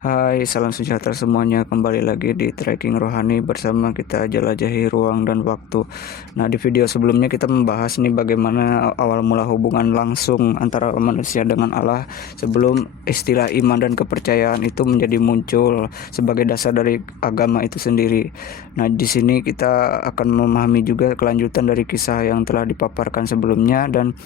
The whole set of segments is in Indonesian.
Hai, salam sejahtera semuanya. Kembali lagi di Tracking Rohani bersama kita jelajahi ruang dan waktu. Nah, di video sebelumnya kita membahas nih bagaimana awal mula hubungan langsung antara manusia dengan Allah sebelum istilah iman dan kepercayaan itu menjadi muncul sebagai dasar dari agama itu sendiri. Nah, di sini kita akan memahami juga kelanjutan dari kisah yang telah dipaparkan sebelumnya dan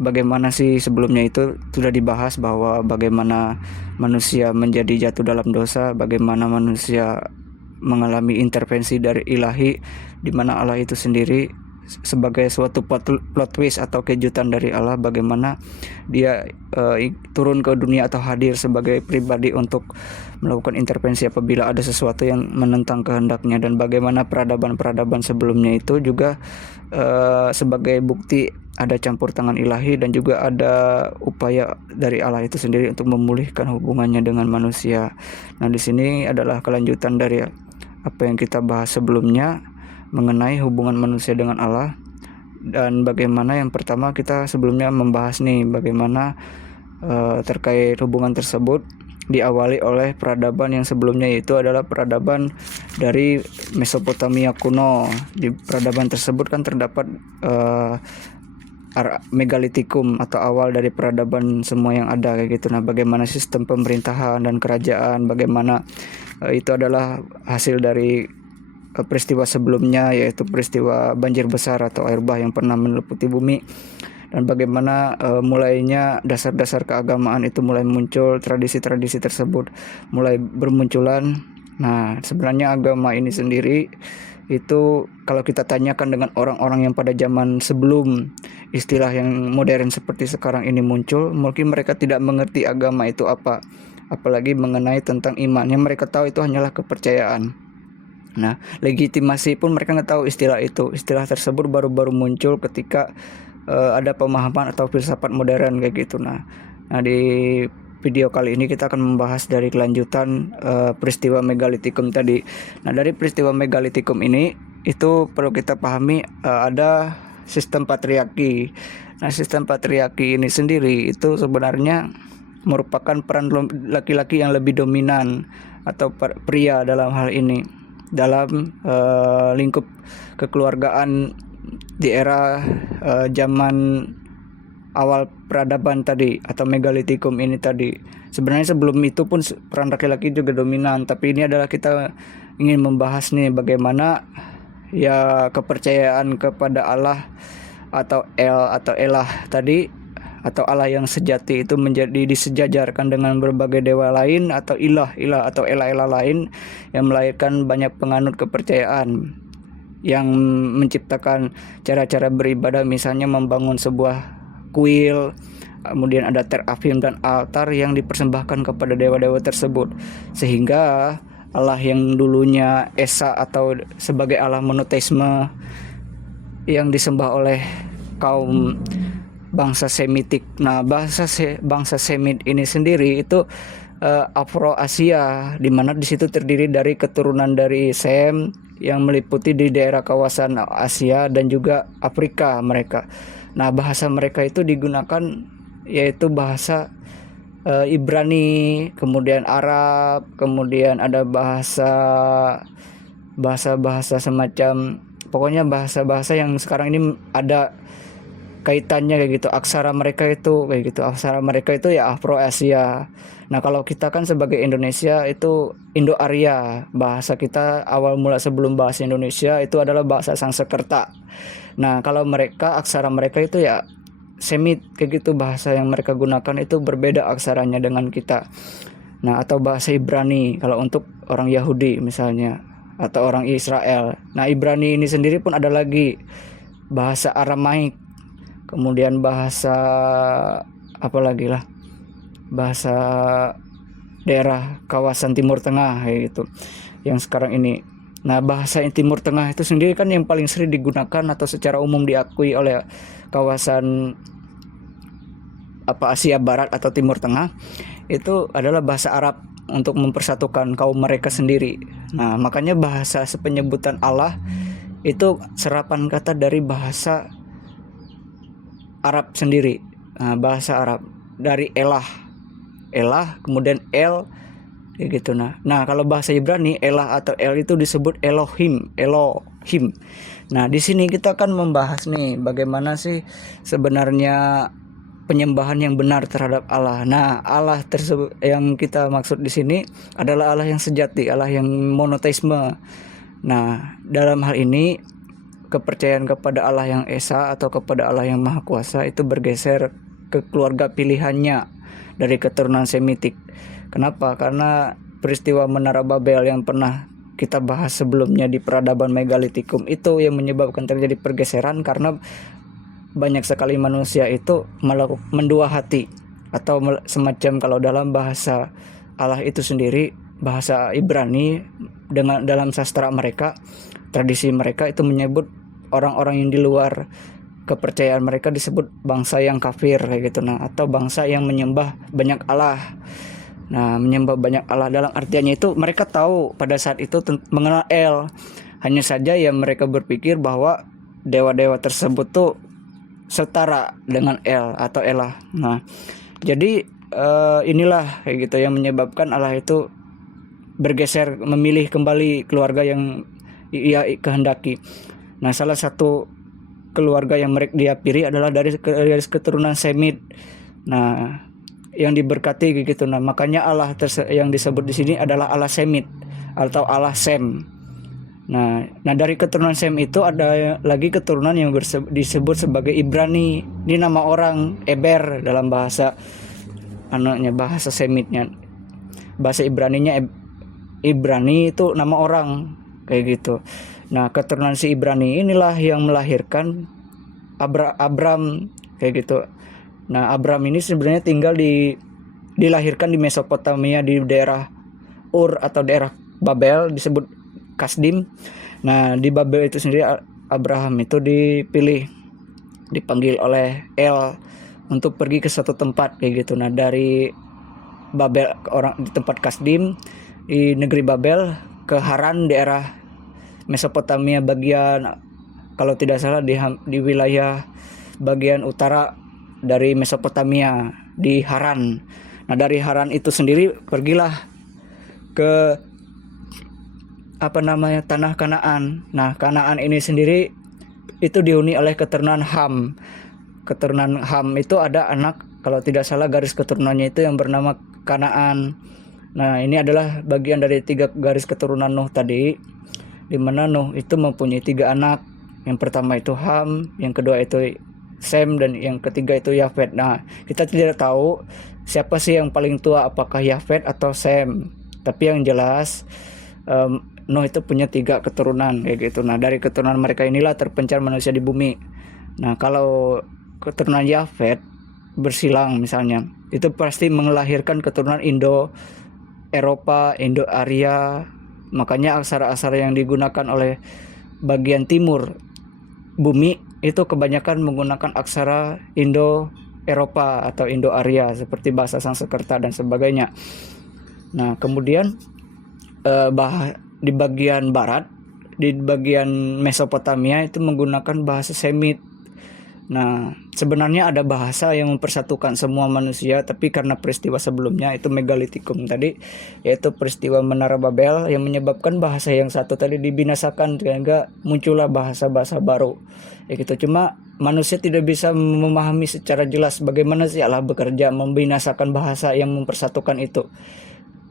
bagaimana sih sebelumnya itu sudah dibahas bahwa bagaimana manusia menjadi jatuh dalam dosa, bagaimana manusia mengalami intervensi dari ilahi, di mana Allah itu sendiri sebagai suatu plot twist atau kejutan dari Allah, bagaimana dia turun ke dunia atau hadir sebagai pribadi untuk melakukan intervensi apabila ada sesuatu yang menentang kehendaknya, dan bagaimana peradaban-peradaban sebelumnya itu juga sebagai bukti ada campur tangan ilahi dan juga ada upaya dari Allah itu sendiri untuk memulihkan hubungannya dengan manusia. Nah, di sini adalah kelanjutan dari apa yang kita bahas sebelumnya mengenai hubungan manusia dengan Allah, dan bagaimana yang pertama kita sebelumnya membahas nih bagaimana terkait hubungan tersebut diawali oleh peradaban yang sebelumnya, yaitu adalah peradaban dari Mesopotamia kuno. Di peradaban tersebut kan terdapat megalitikum atau awal dari peradaban semua yang ada kayak gitu. Nah, bagaimana sistem pemerintahan dan kerajaan, bagaimana itu adalah hasil dari peristiwa sebelumnya, yaitu peristiwa banjir besar atau air bah yang pernah meliputi bumi, dan bagaimana mulainya dasar-dasar keagamaan itu mulai muncul, tradisi-tradisi tersebut mulai bermunculan. Nah, sebenarnya agama ini sendiri itu kalau kita tanyakan dengan orang-orang yang pada zaman sebelum istilah yang modern seperti sekarang ini muncul, mungkin mereka tidak mengerti agama itu apa, apalagi mengenai tentang iman. Yang mereka tahu itu hanyalah kepercayaan. Nah, legitimasi pun mereka nggak tahu istilah itu. Istilah tersebut baru-baru muncul ketika ada pemahaman atau filsafat modern kayak gitu. Nah, di video kali ini kita akan membahas dari kelanjutan peristiwa megalitikum tadi. Nah, dari peristiwa megalitikum ini itu perlu kita pahami ada sistem patriarki. Nah, sistem patriarki ini sendiri itu sebenarnya merupakan peran laki-laki yang lebih dominan atau pria dalam hal ini dalam lingkup kekeluargaan di era zaman awal peradaban tadi atau megalitikum ini tadi. Sebenarnya sebelum itu pun peran laki-laki juga dominan, tapi ini adalah kita ingin membahas nih bagaimana ya kepercayaan kepada Allah atau atau Elah tadi, atau Allah yang sejati itu menjadi disejajarkan dengan berbagai dewa lain atau ilah atau elah-elah lain yang melahirkan banyak penganut kepercayaan yang menciptakan cara-cara beribadah, misalnya membangun sebuah kuil, kemudian ada terafim dan altar yang dipersembahkan kepada dewa-dewa tersebut, sehingga Allah yang dulunya Esa atau sebagai Allah monoteisme yang disembah oleh kaum bangsa Semitik. Nah, bangsa Semit ini sendiri itu Afro-Asia, di mana di situ terdiri dari keturunan dari Sem yang meliputi di daerah kawasan Asia dan juga Afrika mereka. Nah, bahasa mereka itu digunakan yaitu bahasa Ibrani, kemudian Arab, kemudian ada bahasa semacam, pokoknya bahasa-bahasa yang sekarang ini ada kaitannya kayak gitu. Aksara mereka itu ya Afro-Asia. Nah, kalau kita kan sebagai Indonesia itu Indo-Arya. Bahasa kita awal mula sebelum bahasa Indonesia itu adalah bahasa Sanskerta. Nah, kalau mereka aksara mereka itu ya Semit kayak gitu. Bahasa yang mereka gunakan itu berbeda aksaranya dengan kita. Nah, atau bahasa Ibrani kalau untuk orang Yahudi misalnya, atau orang Israel. Nah, Ibrani ini sendiri pun ada lagi bahasa Aramaik, kemudian bahasa apa lagi lah, bahasa daerah kawasan Timur Tengah kayak gitu yang sekarang ini. Nah, bahasa Timur Tengah itu sendiri kan yang paling sering digunakan atau secara umum diakui oleh kawasan Asia Barat atau Timur Tengah itu adalah bahasa Arab untuk mempersatukan kaum mereka sendiri. Nah, makanya bahasa penyebutan Allah itu serapan kata dari bahasa Arab sendiri. Nah, bahasa Arab dari Elah, kemudian El kayak gitu. Nah kalau bahasa Ibrani Elah atau El itu disebut Elohim. Nah di sini kita akan membahas nih bagaimana sih sebenarnya penyembahan yang benar terhadap Allah. Nah Allah tersebut yang kita maksud di sini adalah Allah yang sejati, Allah yang monoteisme. Nah dalam hal ini kepercayaan kepada Allah yang Esa atau kepada Allah yang Maha Kuasa itu bergeser ke keluarga pilihannya dari keturunan Semitik. Kenapa? Karena peristiwa Menara Babel yang pernah kita bahas sebelumnya di peradaban Megalitikum itu yang menyebabkan terjadi pergeseran, karena banyak sekali manusia itu mendua hati, atau semacam kalau dalam bahasa Allah itu sendiri, bahasa Ibrani, dalam sastra mereka, tradisi mereka itu menyebut orang-orang yang di luar kepercayaan mereka disebut bangsa yang kafir kayak gitu. Atau bangsa yang menyembah banyak Allah. Menyembah banyak Allah dalam artiannya itu mereka tahu pada saat itu mengenal El. Hanya saja yang mereka berpikir bahwa dewa-dewa tersebut tuh setara dengan El atau Elah. Jadi inilah kayak gitu yang menyebabkan Allah itu bergeser, memilih kembali keluarga yang ia kehendaki. Salah satu keluarga yang mereka dia pilih adalah dari keturunan Semit. Yang diberkati gitu. Makanya Allah yang disebut di sini adalah Allah Semit atau Allah Sem. Nah dari keturunan Sem itu ada lagi keturunan yang disebut sebagai Ibrani. Ini nama orang, Eber dalam bahasa bahasa Semitnya. Bahasa Ibraninya Ibrani itu nama orang kayak gitu. Keturunan si Ibrani inilah yang melahirkan Abram kayak gitu. Abram ini sebenarnya dilahirkan di Mesopotamia, di daerah Ur atau daerah Babel, disebut Kasdim. Di Babel itu sendiri Abraham itu dipanggil oleh El untuk pergi ke suatu tempat kayak gitu. Dari Babel, di tempat Kasdim di negeri Babel, ke Haran, daerah Mesopotamia bagian, kalau tidak salah di wilayah bagian utara dari Mesopotamia, di Haran. Dari Haran itu sendiri pergilah ke tanah Kanaan. Kanaan ini sendiri itu dihuni oleh keturunan Ham. Keturunan Ham itu ada anak, kalau tidak salah garis keturunannya itu yang bernama Kanaan. Ini adalah bagian dari 3 garis keturunan Nuh tadi, di mana Nuh itu mempunyai 3 anak. Yang pertama itu Ham, yang kedua itu Sem, dan yang ketiga itu Yafet. Kita tidak tahu siapa sih yang paling tua, apakah Yafet atau Sem. Tapi yang jelas Nuh itu punya 3 keturunan kayak gitu. Dari keturunan mereka inilah terpencar manusia di bumi. Kalau keturunan Yafet bersilang misalnya, itu pasti melahirkan keturunan Indo-Eropa, Indo-Arya. Makanya aksara-aksara yang digunakan oleh bagian timur bumi itu kebanyakan menggunakan aksara Indo-Eropa atau Indo-Arya, seperti bahasa Sanskerta dan sebagainya. Kemudian di bagian barat, di bagian Mesopotamia itu menggunakan bahasa Semit. Sebenarnya ada bahasa yang mempersatukan semua manusia, tapi karena peristiwa sebelumnya itu Megalitikum tadi, yaitu peristiwa Menara Babel, yang menyebabkan bahasa yang satu tadi dibinasakan, sehingga muncullah bahasa-bahasa baru gitu. Cuma manusia tidak bisa memahami secara jelas bagaimana sih Allah bekerja membinasakan bahasa yang mempersatukan itu.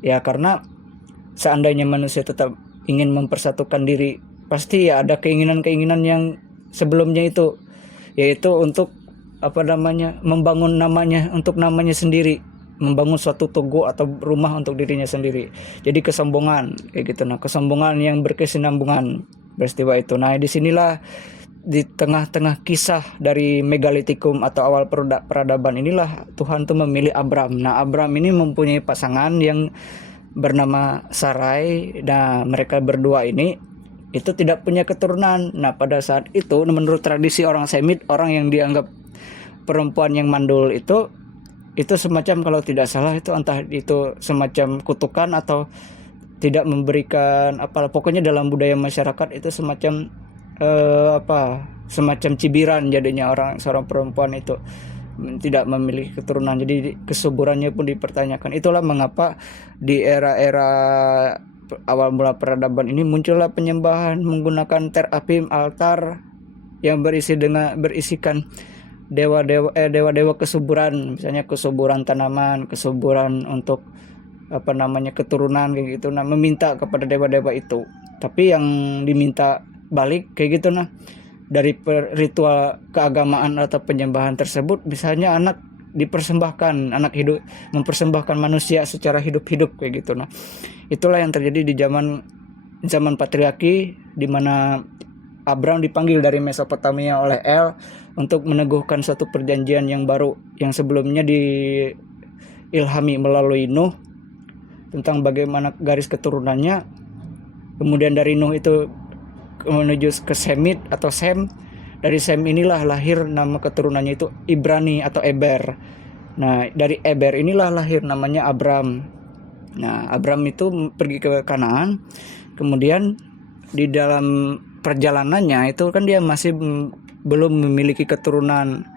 Karena seandainya manusia tetap ingin mempersatukan diri, pasti ada keinginan-keinginan yang sebelumnya itu, yaitu untuk membangun namanya sendiri, membangun suatu tugu atau rumah untuk dirinya sendiri. Jadi kesombongan kayak gitu. Kesombongan yang berkesinambungan peristiwa itu. Disinilah di tengah-tengah kisah dari Megalitikum atau awal peradaban inilah Tuhan tuh memilih Abram. Abram ini mempunyai pasangan yang bernama Sarai. Mereka berdua ini itu tidak punya keturunan. Pada saat itu menurut tradisi orang Semit, orang yang dianggap perempuan yang mandul itu semacam, kalau tidak salah itu entah itu semacam kutukan atau tidak memberikan pokoknya dalam budaya masyarakat itu semacam semacam cibiran jadinya seorang perempuan itu. tidak memiliki keturunan. Jadi kesuburannya pun dipertanyakan. Itulah mengapa di era-era awal mula peradaban ini muncullah penyembahan menggunakan terapim altar yang berisikan dewa-dewa kesuburan, misalnya kesuburan tanaman, kesuburan untuk keturunan kayak gitu. Nah, meminta kepada dewa-dewa itu. Tapi yang diminta balik kayak gitu dari ritual keagamaan atau penyembahan tersebut, misalnya anak dipersembahkan, anak hidup mempersembahkan manusia secara hidup-hidup kayak gitu. Itulah yang terjadi di zaman patriarki, di mana Abram dipanggil dari Mesopotamia oleh El untuk meneguhkan suatu perjanjian yang baru yang sebelumnya diilhami melalui Nuh tentang bagaimana garis keturunannya. Kemudian dari Nuh itu menuju ke Semit atau Sem. Dari Sem inilah lahir nama keturunannya itu Ibrani atau Eber. Nah, dari Eber inilah lahir namanya Abram. Nah, Abram itu pergi ke Kanaan. Kemudian di dalam perjalanannya itu kan dia masih belum memiliki keturunan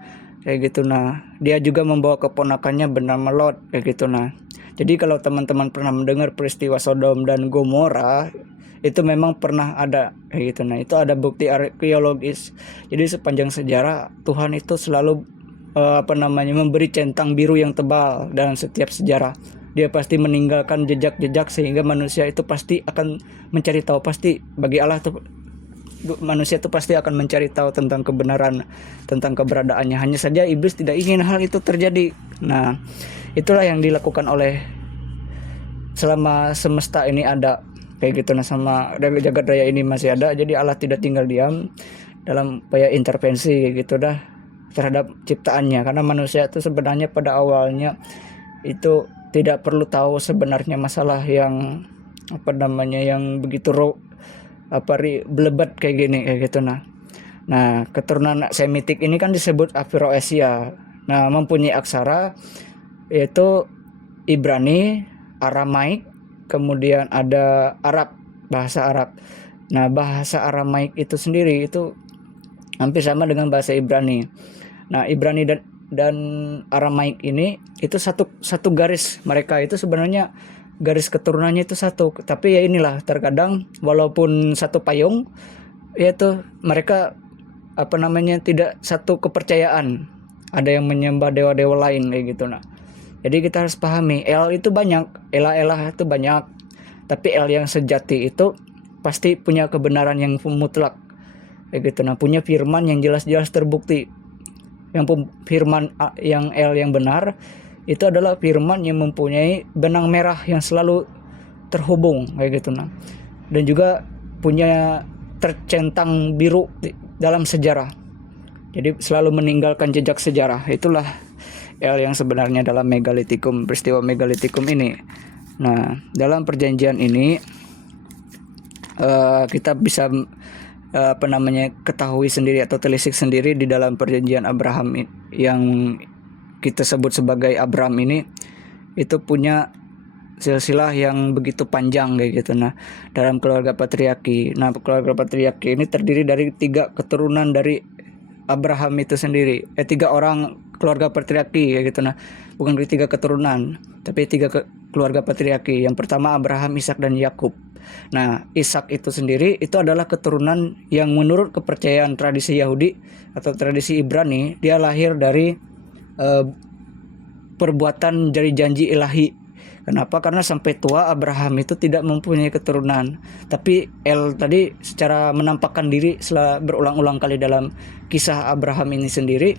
kayak gitu. Nah, dia juga membawa keponakannya bernama Lot kayak gitu. Nah, jadi kalau teman-teman pernah mendengar peristiwa Sodom dan Gomora, itu memang pernah ada kayak gitu. Nah, itu ada bukti arkeologis. Jadi sepanjang sejarah Tuhan itu selalu memberi centang biru yang tebal dalam setiap sejarah. Dia pasti meninggalkan jejak-jejak sehingga manusia itu pasti akan mencari tahu. Pasti bagi Allah itu manusia itu pasti akan mencari tahu tentang kebenaran, tentang keberadaannya. Hanya saja iblis tidak ingin hal itu terjadi. Nah, itulah yang dilakukan oleh selama semesta ini ada kayak gitu. Nah, sama jagat raya ini masih ada. Jadi Allah tidak tinggal diam dalam upaya intervensi kayak gitu terhadap ciptaannya. Karena manusia itu sebenarnya pada awalnya itu tidak perlu tahu sebenarnya masalah yang yang begitu belebat kayak gini kayak gitu. Nah, keturunan Semitik ini kan disebut Afroasia. Nah, mempunyai aksara yaitu Ibrani, Aramaik, kemudian ada Arab, bahasa Arab. Nah, bahasa Aramaik itu sendiri itu hampir sama dengan bahasa Ibrani. Nah, Ibrani dan Aramaik ini itu satu garis, mereka itu sebenarnya garis keturunannya itu satu. Tapi ya inilah, terkadang walaupun satu payung, yaitu mereka tidak satu kepercayaan. Ada yang menyembah dewa-dewa lain kayak gitu. Nah, jadi kita harus pahami El itu banyak, elah-elah itu banyak. Tapi El yang sejati itu pasti punya kebenaran yang mutlak kayak gitu. Nah, punya firman yang jelas-jelas terbukti. Yang firman yang El yang benar itu adalah firman yang mempunyai benang merah yang selalu terhubung kayak gitu. Nah, dan juga punya tercentang biru dalam sejarah. Jadi selalu meninggalkan jejak sejarah. Itulah El yang sebenarnya dalam megalitikum, peristiwa megalitikum ini. Nah, dalam perjanjian ini kita bisa ketahui sendiri atau telisik sendiri di dalam perjanjian Abraham yang kita sebut sebagai Abram ini, itu punya silsilah yang begitu panjang kayak gitu. Nah, dalam keluarga patriarki. Nah, keluarga patriarki ini terdiri dari 3 keturunan dari Abraham itu sendiri. 3 orang keluarga patriarki kayak gitu. Nah, bukan 3 keturunan, tapi 3 keluarga patriarki. Yang pertama Abraham, Ishak dan Yakub. Nah, Ishak itu sendiri itu adalah keturunan yang menurut kepercayaan tradisi Yahudi atau tradisi Ibrani, dia lahir dari perbuatan dari janji ilahi. Kenapa? Karena sampai tua Abraham itu tidak mempunyai keturunan. Tapi El tadi secara menampakkan diri setelah berulang-ulang kali dalam kisah Abraham ini sendiri,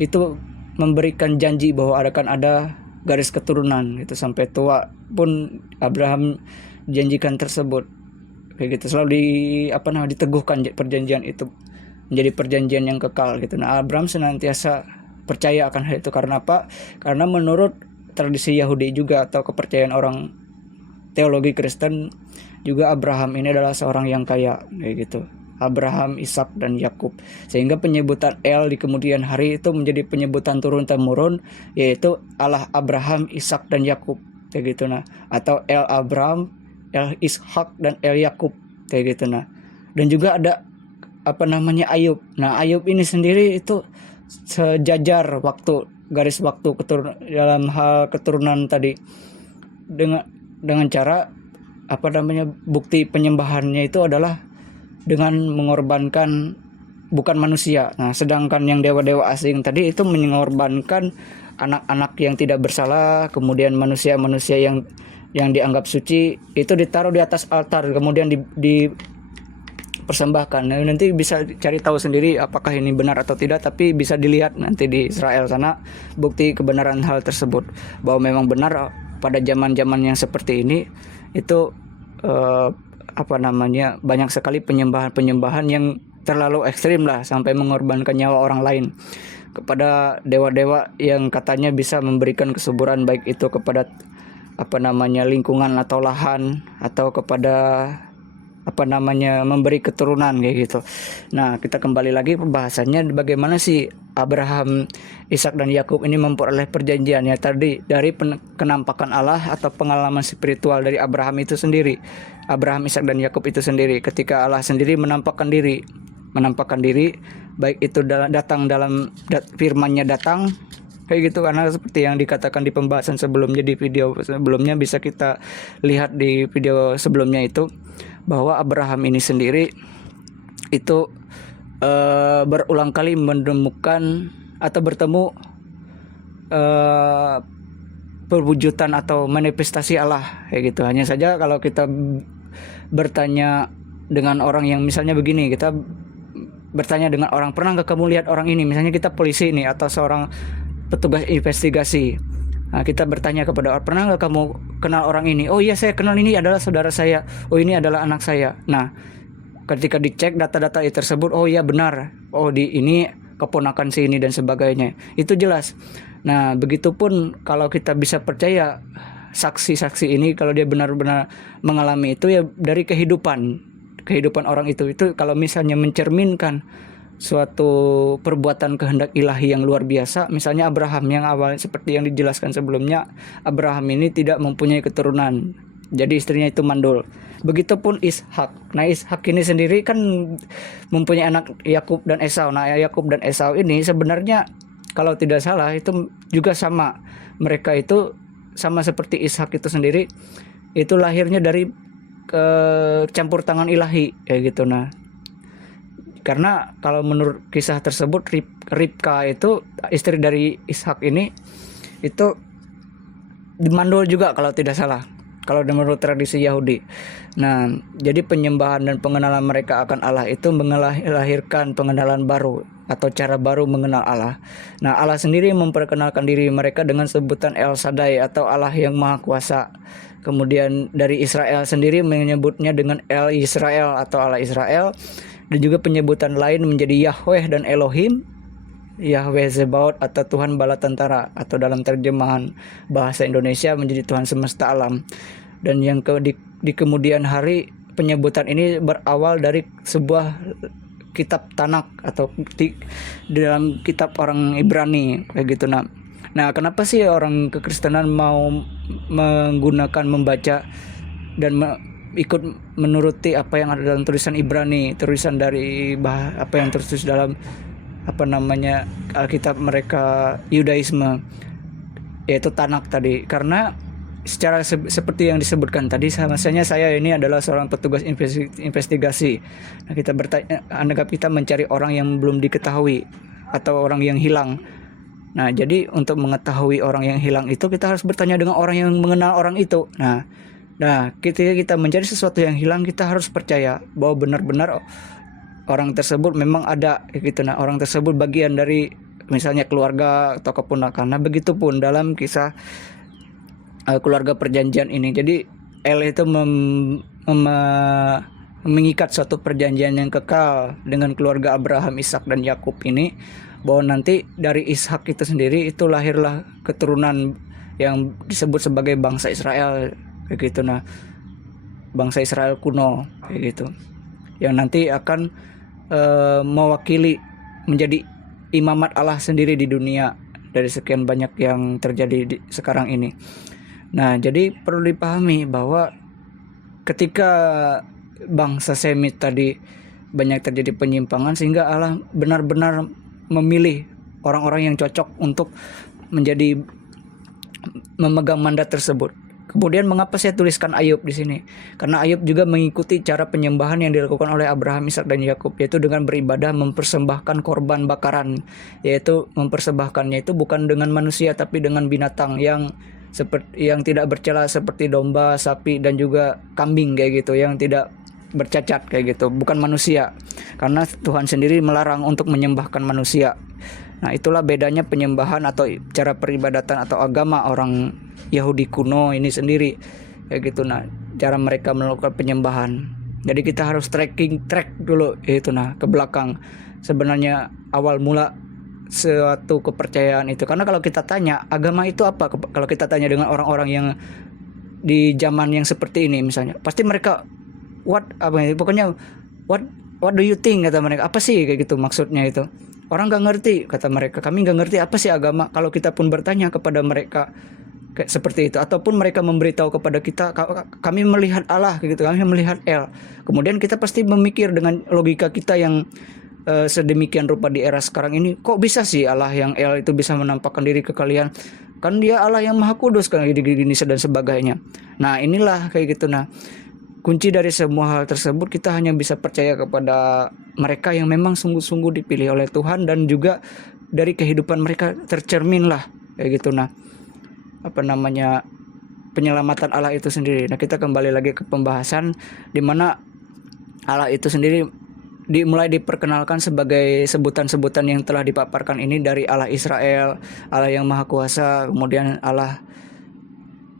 itu memberikan janji bahwa akan ada garis keturunan. Itu sampai tua pun Abraham janjikan tersebut. Kayak gitu, selalu diteguhkan perjanjian itu menjadi perjanjian yang kekal gitu. Nah, Abraham senantiasa percaya akan hal itu. Karena apa? Karena menurut tradisi Yahudi juga atau kepercayaan orang teologi Kristen juga, Abraham ini adalah seorang yang kaya kayak gitu. Abraham, Ishak dan Yakub. Sehingga penyebutan El di kemudian hari itu menjadi penyebutan turun-temurun, yaitu Allah Abraham, Ishak dan Yakub kayak gitu. Nah, atau El Abraham, El Ishak dan El Yakub kayak gitu. Nah, dan juga ada Ayub. Nah, Ayub ini sendiri itu sejajar waktu, garis waktu dalam hal keturunan tadi, dengan cara bukti penyembahannya itu adalah dengan mengorbankan bukan manusia. Nah, sedangkan yang dewa-dewa asing tadi itu mengorbankan anak-anak yang tidak bersalah, kemudian manusia-manusia yang dianggap suci itu ditaruh di atas altar, kemudian dipersembahkan. Nah, nanti bisa cari tahu sendiri apakah ini benar atau tidak, tapi bisa dilihat nanti di Israel sana bukti kebenaran hal tersebut, bahwa memang benar pada zaman-zaman yang seperti ini itu banyak sekali penyembahan-penyembahan yang terlalu ekstrim lah, sampai mengorbankan nyawa orang lain kepada dewa-dewa yang katanya bisa memberikan kesuburan, baik itu kepada lingkungan atau lahan, atau kepada memberi keturunan kayak gitu. Nah, kita kembali lagi pembahasannya bagaimana sih Abraham, Ishak dan Yakub ini memperoleh perjanjiannya tadi dari kenampakan Allah atau pengalaman spiritual dari Abraham itu sendiri. Abraham, Ishak dan Yakub itu sendiri, ketika Allah sendiri menampakkan diri baik itu datang dalam firman-Nya datang kayak gitu, karena seperti yang dikatakan di pembahasan sebelumnya, di video sebelumnya bisa kita lihat di video sebelumnya itu, bahwa Abraham ini sendiri itu berulang kali menemukan atau bertemu perwujudan atau manifestasi Allah kayak gitu. Hanya saja kalau kita bertanya dengan orang yang misalnya begini, kita bertanya dengan orang, pernah nggak kamu lihat orang ini? Misalnya kita polisi ini atau seorang petugas investigasi. Nah, kita bertanya kepada orang, pernah nggak kamu kenal orang ini? Oh iya, saya kenal, ini adalah saudara saya. Oh, ini adalah anak saya. Nah, ketika dicek data-data tersebut, oh iya benar. Oh, ini keponakan si ini dan sebagainya. Itu jelas. Nah, begitupun kalau kita bisa percaya saksi-saksi ini, kalau dia benar-benar mengalami itu, ya dari kehidupan orang itu kalau misalnya mencerminkan suatu perbuatan kehendak ilahi yang luar biasa. Misalnya Abraham yang awal seperti yang dijelaskan sebelumnya, Abraham ini tidak mempunyai keturunan, jadi istrinya itu mandul. Begitupun Ishak. Nah, Ishak ini sendiri kan mempunyai anak Yakub dan Esau. Nah, Yakub dan Esau ini sebenarnya kalau tidak salah itu juga sama, mereka itu sama seperti Ishak itu sendiri, itu lahirnya dari campur tangan ilahi kayak gitu. Nah, karena kalau menurut kisah tersebut, Ribka itu istri dari Ishak ini itu dimandul juga kalau tidak salah, kalau menurut tradisi Yahudi. Nah, jadi penyembahan dan pengenalan mereka akan Allah itu melahirkan pengenalan baru atau cara baru mengenal Allah. Nah, Allah sendiri memperkenalkan diri mereka dengan sebutan El Shaddai atau Allah yang Maha Kuasa. Kemudian dari Israel sendiri menyebutnya dengan El Israel atau Allah Israel, dan juga penyebutan lain menjadi Yahweh dan Elohim, Yahweh Zebaot atau Tuhan bala tentara, atau dalam terjemahan bahasa Indonesia menjadi Tuhan semesta alam. Dan yang di kemudian hari, penyebutan ini berawal dari sebuah kitab Tanak atau di dalam kitab orang Ibrani kayak gitu. Nah, kenapa sih orang kekristenan mau menggunakan, membaca dan ikut menuruti apa yang ada dalam tulisan Ibrani, tulisan dari apa yang tertulis dalam Alkitab mereka Yudaisme, yaitu Tanak tadi? Karena secara seperti yang disebutkan tadi, misalnya saya ini adalah seorang petugas investigasi. Nah, kita bertanya, anggap kita mencari orang yang belum diketahui atau orang yang hilang. Nah, jadi untuk mengetahui orang yang hilang itu, kita harus bertanya dengan orang yang mengenal orang itu. Nah, ketika kita mencari sesuatu yang hilang, kita harus percaya bahwa benar-benar orang tersebut memang ada gitu. Nah, orang tersebut bagian dari misalnya keluarga atau keponakan. Nah, begitupun dalam kisah keluarga perjanjian ini. Jadi El itu mengikat suatu perjanjian yang kekal dengan keluarga Abraham, Ishak dan Yakub ini, bahwa nanti dari Ishak itu sendiri itu lahirlah keturunan yang disebut sebagai bangsa Israel kayak gitu. Nah, bangsa Israel kuno kayak gitu, yang nanti akan mewakili menjadi imamat Allah sendiri di dunia dari sekian banyak yang terjadi sekarang ini. Nah, jadi perlu dipahami bahwa ketika bangsa Semit tadi banyak terjadi penyimpangan, sehingga Allah benar-benar memilih orang-orang yang cocok untuk menjadi memegang mandat tersebut. Kemudian mengapa saya tuliskan Ayub di sini? Karena Ayub juga mengikuti cara penyembahan yang dilakukan oleh Abraham, Ishak dan Yakub, yaitu dengan beribadah mempersembahkan korban bakaran, yaitu mempersembahkannya itu bukan dengan manusia tapi dengan binatang yang tidak bercela seperti domba, sapi dan juga kambing kayak gitu, yang tidak bercacat kayak gitu, bukan manusia. Karena Tuhan sendiri melarang untuk menyembahkan manusia. Nah, itulah bedanya penyembahan atau cara peribadatan atau agama orang Yahudi kuno ini sendiri kayak gitu. Nah, cara mereka melakukan penyembahan. Jadi kita harus track dulu itu ke belakang. Sebenarnya awal mula suatu kepercayaan itu. Karena kalau kita tanya agama itu apa, kalau kita tanya dengan orang-orang yang di zaman yang seperti ini misalnya, pasti mereka what do you think, kata mereka. Apa sih kayak gitu maksudnya itu. Orang gak ngerti, kata mereka. Kami gak ngerti apa sih agama. Kalau kita pun bertanya kepada mereka kayak seperti itu, ataupun mereka memberitahu kepada kita, kami melihat Allah kayak gitu, kami melihat El. Kemudian kita pasti memikir dengan logika kita yang sedemikian rupa di era sekarang ini, kok bisa sih Allah yang El itu bisa menampakkan diri ke kalian? Kan dia Allah yang Maha Kudus kan, gini dan sebagainya. Nah, inilah kayak gitu. Nah, kunci dari semua hal tersebut, kita hanya bisa percaya kepada mereka yang memang sungguh-sungguh dipilih oleh Tuhan, dan juga dari kehidupan mereka tercermin lah kayak gitu. Nah, penyelamatan Allah itu sendiri. Nah, kita kembali lagi ke pembahasan di mana Allah itu sendiri mulai diperkenalkan sebagai sebutan-sebutan yang telah dipaparkan ini, dari Allah Israel, Allah yang Maha Kuasa, kemudian Allah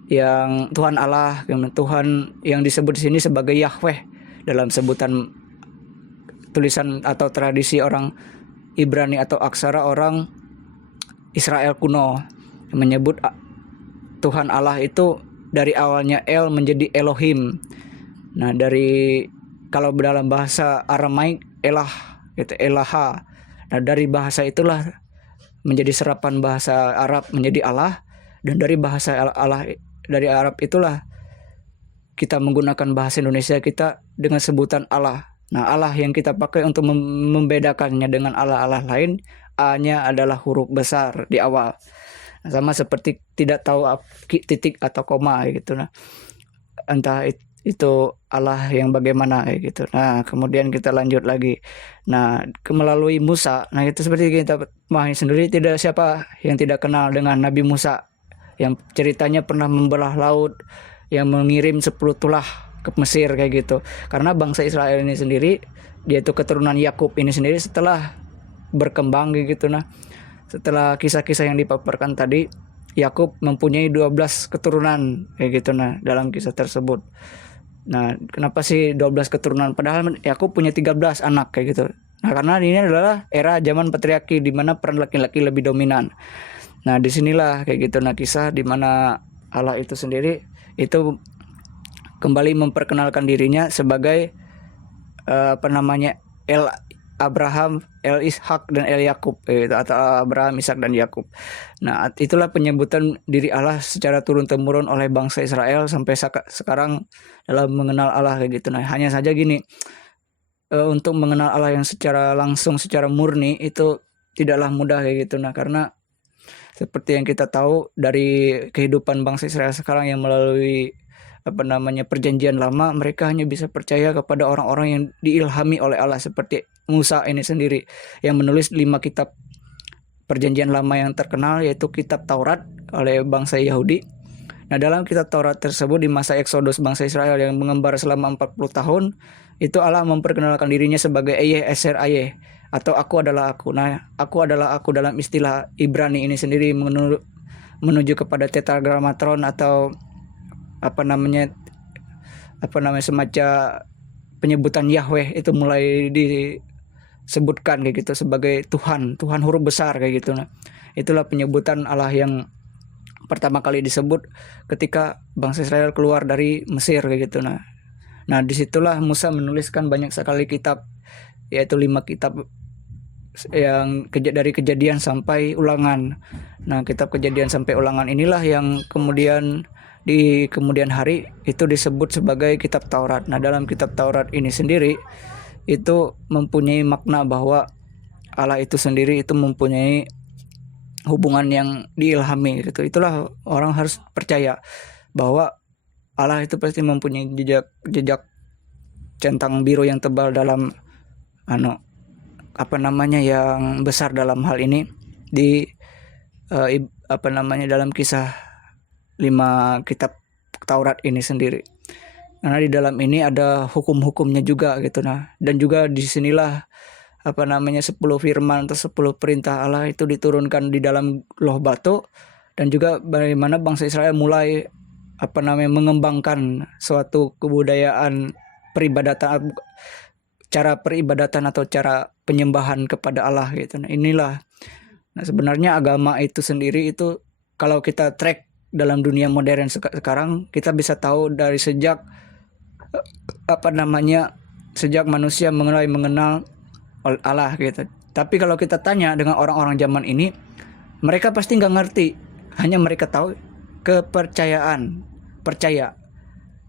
yang Tuhan Allah, Tuhan yang disebut di sini sebagai Yahweh dalam sebutan tulisan atau tradisi orang Ibrani atau aksara orang Israel kuno, yang menyebut Tuhan Allah itu dari awalnya El menjadi Elohim. Nah, kalau dalam bahasa Aramaik Elah itu Elaha. Nah, dari bahasa itulah menjadi serapan bahasa Arab menjadi Allah, dan dari bahasa Allah dari Arab itulah kita menggunakan bahasa Indonesia kita dengan sebutan Allah. Nah, Allah yang kita pakai untuk membedakannya dengan Allah-Allah lain, A-nya adalah huruf besar di awal. Nah, sama seperti tidak tahu titik atau koma gitu. Nah, entah itu Allah yang bagaimana kayak gitu. Nah, kemudian kita lanjut lagi. Nah, melalui Musa. Nah, itu seperti kita pahami sendiri, tidak siapa yang tidak kenal dengan Nabi Musa, yang ceritanya pernah membelah laut, yang mengirim 10 tulah ke Mesir kayak gitu. Karena bangsa Israel ini sendiri, dia itu keturunan Yakub ini sendiri, setelah berkembang kayak gitu. Nah, setelah kisah-kisah yang dipaparkan tadi, Yakub mempunyai 12 keturunan kayak gitu dalam kisah tersebut. Nah, kenapa sih 12 keturunan, padahal Yakub punya 13 anak kayak gitu. Nah, karena ini adalah era zaman patriarki di mana peran laki-laki lebih dominan. Nah, disinilah kayak gitu kisah di mana Allah itu sendiri itu kembali memperkenalkan dirinya sebagai El Abraham, El Ishak dan El Yakub gitu, atau Abraham, Ishak dan Yakub. Nah, itulah penyebutan diri Allah secara turun-temurun oleh bangsa Israel sampai sekarang dalam mengenal Allah kayak gitu. Nah, hanya saja gini, untuk mengenal Allah yang secara langsung, secara murni itu tidaklah mudah kayak gitu. Nah, karena seperti yang kita tahu dari kehidupan bangsa Israel sekarang yang melalui perjanjian lama, mereka hanya bisa percaya kepada orang-orang yang diilhami oleh Allah, seperti Musa ini sendiri yang menulis 5 kitab perjanjian lama yang terkenal, yaitu kitab Taurat oleh bangsa Yahudi. Nah, dalam kitab Taurat tersebut di masa Eksodus bangsa Israel yang mengembara selama 40 tahun, itu Allah memperkenalkan dirinya sebagai Eyeh Eser Ayeh, atau aku adalah aku. Nah, aku adalah aku dalam istilah Ibrani ini sendiri menuju kepada tetragrammatron atau semacam penyebutan Yahweh itu mulai disebutkan kayak gitu sebagai Tuhan huruf besar kayak gitu. Nah, itulah penyebutan Allah yang pertama kali disebut ketika bangsa Israel keluar dari Mesir kayak gitu. Nah, disitulah Musa menuliskan banyak sekali kitab, yaitu 5 kitab yang dari Kejadian sampai Ulangan. Nah, kitab Kejadian sampai Ulangan inilah yang kemudian di kemudian hari itu disebut sebagai kitab Taurat. Nah, dalam kitab Taurat ini sendiri itu mempunyai makna bahwa Allah itu sendiri itu mempunyai hubungan yang diilhami gitu. Itulah orang harus percaya bahwa Allah itu pasti mempunyai jejak centang biru yang tebal dalam anu yang besar dalam hal ini di dalam kisah 5 kitab Taurat ini sendiri. Karena di dalam ini ada hukum-hukumnya juga gitu dan juga disinilah 10 firman atau 10 perintah Allah itu diturunkan di dalam loh batu, dan juga bagaimana bangsa Israel mulai mengembangkan suatu kebudayaan peribadatan, cara peribadatan atau cara penyembahan kepada Allah gitu. Inilah sebenarnya agama itu sendiri itu kalau kita track dalam dunia modern sekarang, kita bisa tahu dari sejak sejak manusia mengenal Allah gitu. Tapi kalau kita tanya dengan orang-orang zaman ini, mereka pasti nggak ngerti. Hanya mereka tahu kepercayaan, percaya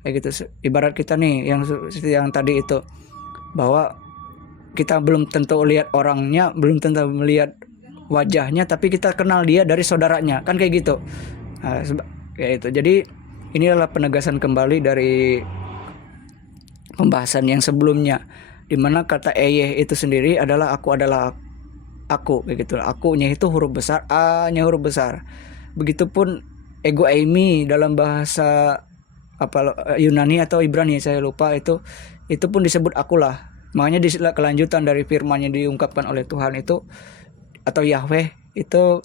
kayak gitu. Ibarat kita nih yang tadi itu, bahwa kita belum tentu lihat orangnya, belum tentu melihat wajahnya, tapi kita kenal dia dari saudaranya, kan kayak gitu. Kayak itu. Jadi ini adalah penegasan kembali dari pembahasan yang sebelumnya, di mana kata eyeh itu sendiri adalah aku, kayak gitu. Akunya itu huruf besar, A-nya huruf besar. Begitupun ego eimi dalam bahasa Yunani atau Ibrani, saya lupa, itu pun disebut akulah. Makanya di kelanjutan dari firman yang diungkapkan oleh Tuhan itu atau Yahweh itu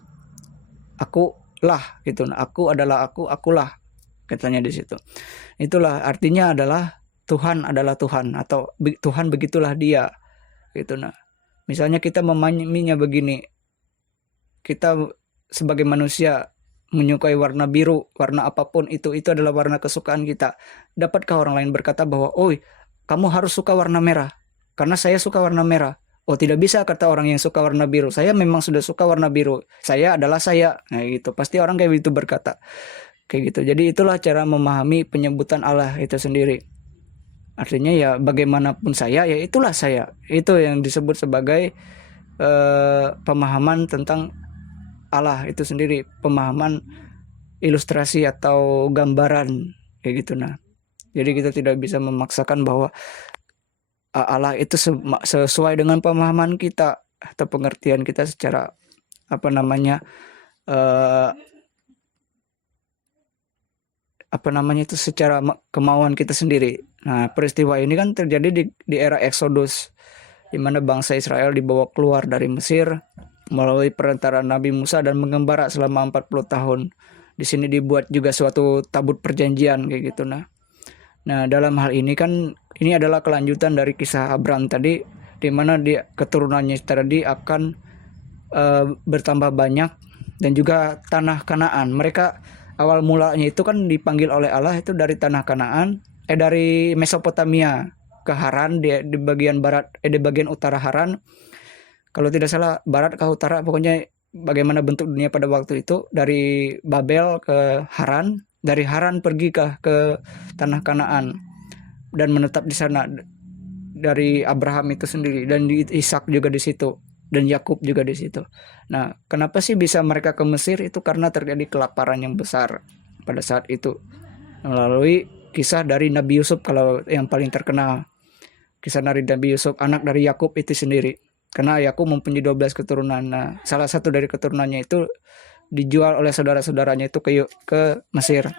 akulah gitu. Aku adalah akulah katanya di situ. Itulah artinya adalah Tuhan adalah Tuhan, atau Tuhan begitulah dia gitu. Misalnya kita memahaminya begini, kita sebagai manusia menyukai warna biru, warna apapun itu adalah warna kesukaan kita. Dapatkah orang lain berkata bahwa, "Oi, kamu harus suka warna merah karena saya suka warna merah"? Oh, tidak bisa, kata orang yang suka warna biru. Saya memang sudah suka warna biru. Saya adalah saya. Nah, gitu. Pasti orang kayak gitu berkata. Kayak gitu. Jadi itulah cara memahami penyebutan Allah itu sendiri. Artinya ya bagaimanapun saya, ya itulah saya. Itu yang disebut sebagai pemahaman tentang Allah itu sendiri, pemahaman ilustrasi atau gambaran kayak gitu. Jadi kita tidak bisa memaksakan bahwa Allah itu sesuai dengan pemahaman kita atau pengertian kita secara itu secara kemauan kita sendiri. Nah, peristiwa ini kan terjadi di era Exodus, di mana bangsa Israel dibawa keluar dari Mesir melalui perantaraan Nabi Musa dan mengembara selama 40 tahun. Di sini dibuat juga suatu tabut perjanjian kayak gitu. Nah, dalam hal ini kan ini adalah kelanjutan dari kisah Abraham tadi, di mana dia keturunannya tadi akan bertambah banyak, dan juga tanah Kanaan. Mereka awal mulanya itu kan dipanggil oleh Allah itu dari tanah Kanaan, dari Mesopotamia ke Haran, di bagian barat, di bagian utara Haran. Kalau tidak salah barat ke utara, pokoknya bagaimana bentuk dunia pada waktu itu, dari Babel ke Haran, dari Haran pergi ke tanah Kanaan dan menetap di sana, dari Abraham itu sendiri, dan Ishak juga di situ, dan Yakub juga di situ. Nah, kenapa sih bisa mereka ke Mesir? Itu karena terjadi kelaparan yang besar pada saat itu, melalui kisah dari Nabi Yusuf. Kalau yang paling terkenal, kisah dari Nabi Yusuf, anak dari Yakub itu sendiri. Karena Yakub mempunyai 12 keturunan. Nah, salah satu dari keturunannya itu dijual oleh saudara-saudaranya itu ke Mesir.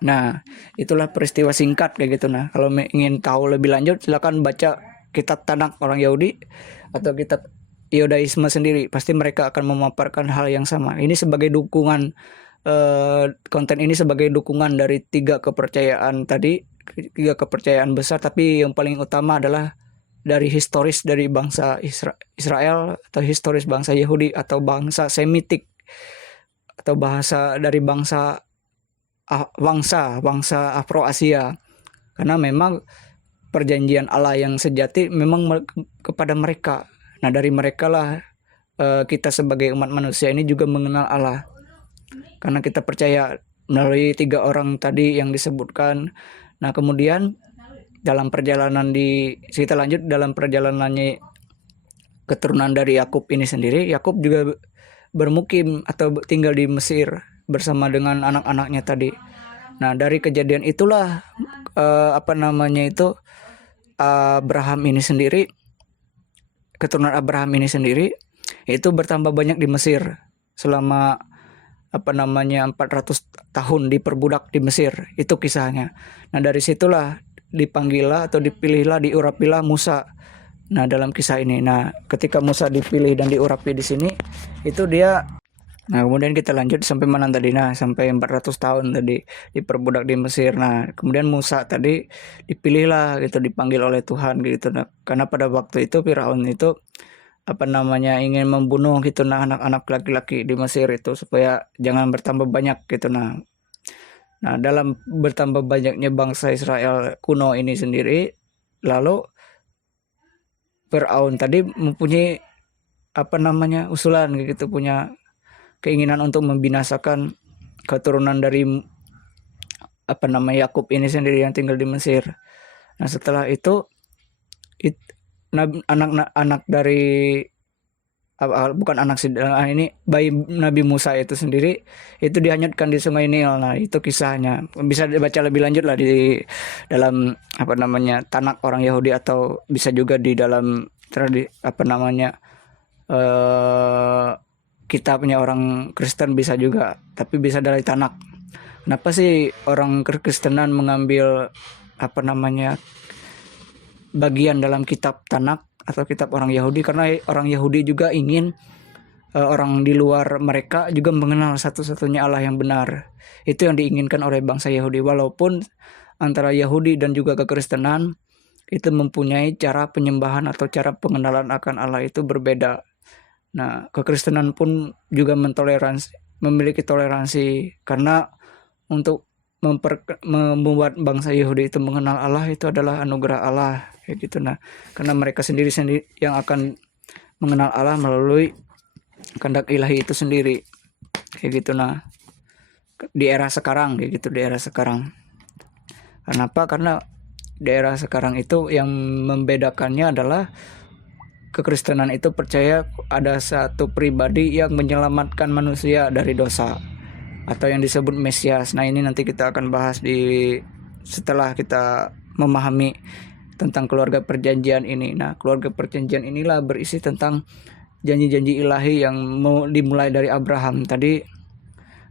Nah, itulah peristiwa singkat kayak gitu. Nah, kalau ingin tahu lebih lanjut, silakan baca kitab Tanakh orang Yahudi atau kitab Yudaisme sendiri. Pasti mereka akan memaparkan hal yang sama. Ini sebagai dukungan, konten ini sebagai dukungan dari 3 kepercayaan tadi, 3 kepercayaan besar. Tapi yang paling utama adalah dari historis dari bangsa Israel, atau historis bangsa Yahudi, atau bangsa Semitik, atau bahasa dari bangsa Afro-Asia. Karena memang perjanjian Allah yang sejati memang kepada mereka. Nah, dari mereka lah kita sebagai umat manusia ini juga mengenal Allah. Karena kita percaya melalui 3 orang tadi yang disebutkan. Nah, kemudian dalam perjalanan kita lanjut dalam perjalanannya keturunan dari Yakub ini sendiri. Yakub juga bermukim atau tinggal di Mesir bersama dengan anak-anaknya tadi. Nah, dari kejadian itulah Abraham ini sendiri, keturunan Abraham ini sendiri itu bertambah banyak di Mesir selama 400 tahun diperbudak di Mesir. Itu kisahnya. Nah, dari situlah dipanggillah atau dipilihlah, diurapilah Musa. Nah, dalam kisah ini. Nah, ketika Musa dipilih dan diurapi di sini, itu dia. Nah, kemudian kita lanjut sampai mana tadi? Nah, sampai 400 tahun tadi diperbudak di Mesir. Nah, kemudian Musa tadi dipilihlah gitu, dipanggil oleh Tuhan gitu. Nah, karena pada waktu itu Firaun itu ingin membunuh gitu anak-anak laki-laki di Mesir itu supaya jangan bertambah banyak gitu. Nah, dalam bertambah banyaknya bangsa Israel kuno ini sendiri, lalu Firaun tadi mempunyai usulan gitu, punya keinginan untuk membinasakan keturunan dari Yakub ini sendiri yang tinggal di Mesir. Nah, setelah itu anak-anak dari bukan anak sih, ini bayi Nabi Musa itu sendiri itu dihanyutkan di Sungai Nil. Nah, itu kisahnya. Bisa dibaca lebih lanjut lah di dalam Tanak orang Yahudi, atau bisa juga di dalam kitabnya orang Kristen bisa juga, tapi bisa dari Tanak. Kenapa sih orang Kristenan mengambil bagian dalam kitab Tanak atau kitab orang Yahudi? Karena orang Yahudi juga ingin orang di luar mereka juga mengenal satu-satunya Allah yang benar. Itu yang diinginkan oleh bangsa Yahudi. Walaupun antara Yahudi dan juga kekristenan itu mempunyai cara penyembahan atau cara pengenalan akan Allah itu berbeda. Nah, kekristenan pun juga memiliki toleransi, karena untuk membuat bangsa Yahudi itu mengenal Allah itu adalah anugerah Allah kayak gitu. Nah, karena mereka sendiri yang akan mengenal Allah melalui kehendak ilahi itu sendiri kayak gitu. Nah, di era sekarang kayak gitu, di era sekarang. Kenapa? Karena di era sekarang itu yang membedakannya adalah kekristenan itu percaya ada satu pribadi yang menyelamatkan manusia dari dosa, atau yang disebut Mesias. Nah, ini nanti kita akan bahas setelah kita memahami tentang keluarga perjanjian ini. Nah, keluarga perjanjian inilah berisi tentang janji-janji ilahi yang dimulai dari Abraham tadi,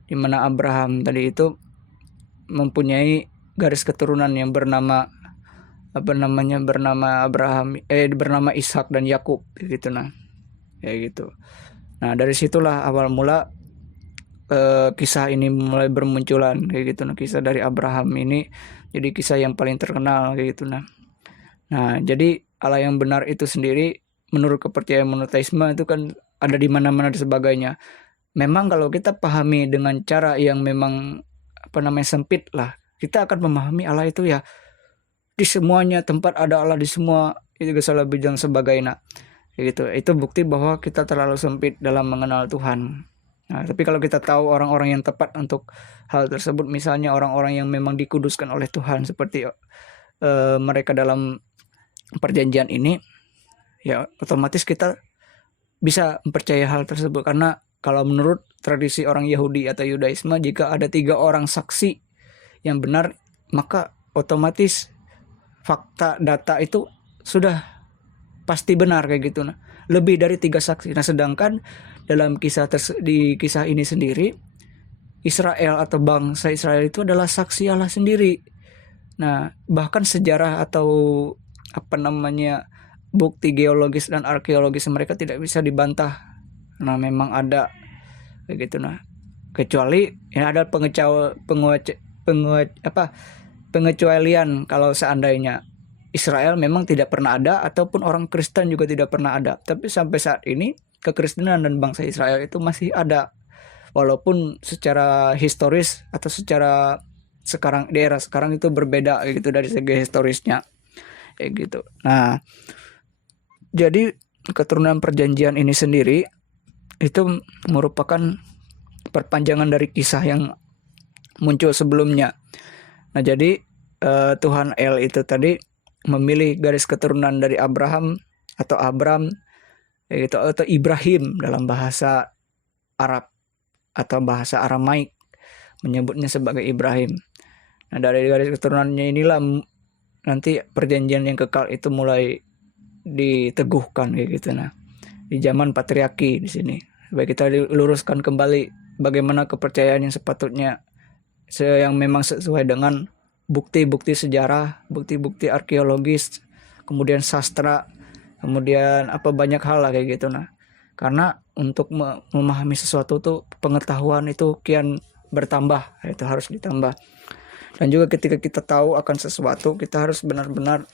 di mana Abraham tadi itu mempunyai garis keturunan yang bernama bernama Ishak dan Yakub gitu. Nah, kayak gitu. Nah, dari situlah awal mula kisah ini mulai bermunculan kayak gitu. Nah, kisah dari Abraham ini jadi kisah yang paling terkenal kayak gitu. Nah, jadi Allah yang benar itu sendiri menurut kepercayaan monoteisme itu kan ada di mana-mana dan sebagainya. Memang kalau kita pahami dengan cara yang memang sempit lah, kita akan memahami Allah itu ya di semuanya tempat ada Allah, di semua itu salah bijang sebagainya gitu. Itu bukti bahwa kita terlalu sempit dalam mengenal Tuhan. Nah, tapi kalau kita tahu orang-orang yang tepat untuk hal tersebut, misalnya orang-orang yang memang dikuduskan oleh Tuhan seperti mereka dalam perjanjian ini, ya otomatis kita bisa mempercayai hal tersebut. Karena kalau menurut tradisi orang Yahudi atau Yudaisme, jika ada 3 orang saksi yang benar, maka otomatis fakta data itu sudah pasti benar kayak gitu. Nah, lebih dari 3 saksi. Nah, sedangkan dalam di kisah ini sendiri, Israel atau bangsa Israel itu adalah saksi Allah sendiri. Nah, bahkan sejarah atau bukti geologis dan arkeologis mereka tidak bisa dibantah. Nah, memang ada kayak gitu. Nah, kecuali ya ada pengecualian kalau seandainya Israel memang tidak pernah ada, ataupun orang Kristen juga tidak pernah ada. Tapi sampai saat ini kekristenan dan bangsa Israel itu masih ada, walaupun secara historis atau secara sekarang di era sekarang itu berbeda gitu dari segi historisnya kayak gitu. Nah, jadi keturunan perjanjian ini sendiri itu merupakan perpanjangan dari kisah yang muncul sebelumnya. Nah, jadi Tuhan El itu tadi memilih garis keturunan dari Abraham atau Abram, yaitu atau Ibrahim dalam bahasa Arab atau bahasa Aramaik menyebutnya sebagai Ibrahim. Nah, dari garis keturunannya inilah nanti perjanjian yang kekal itu mulai diteguhkan kayak gitu. Nah, di zaman patriarki di sini, supaya kita diluruskan kembali bagaimana kepercayaan yang sepatutnya, yang memang sesuai dengan bukti-bukti sejarah, bukti-bukti arkeologis, kemudian sastra, kemudian banyak hal lah kayak gitu. Nah, karena untuk memahami sesuatu tuh pengetahuan itu kian bertambah, itu harus ditambah. Dan juga ketika kita tahu akan sesuatu, kita harus benar-benar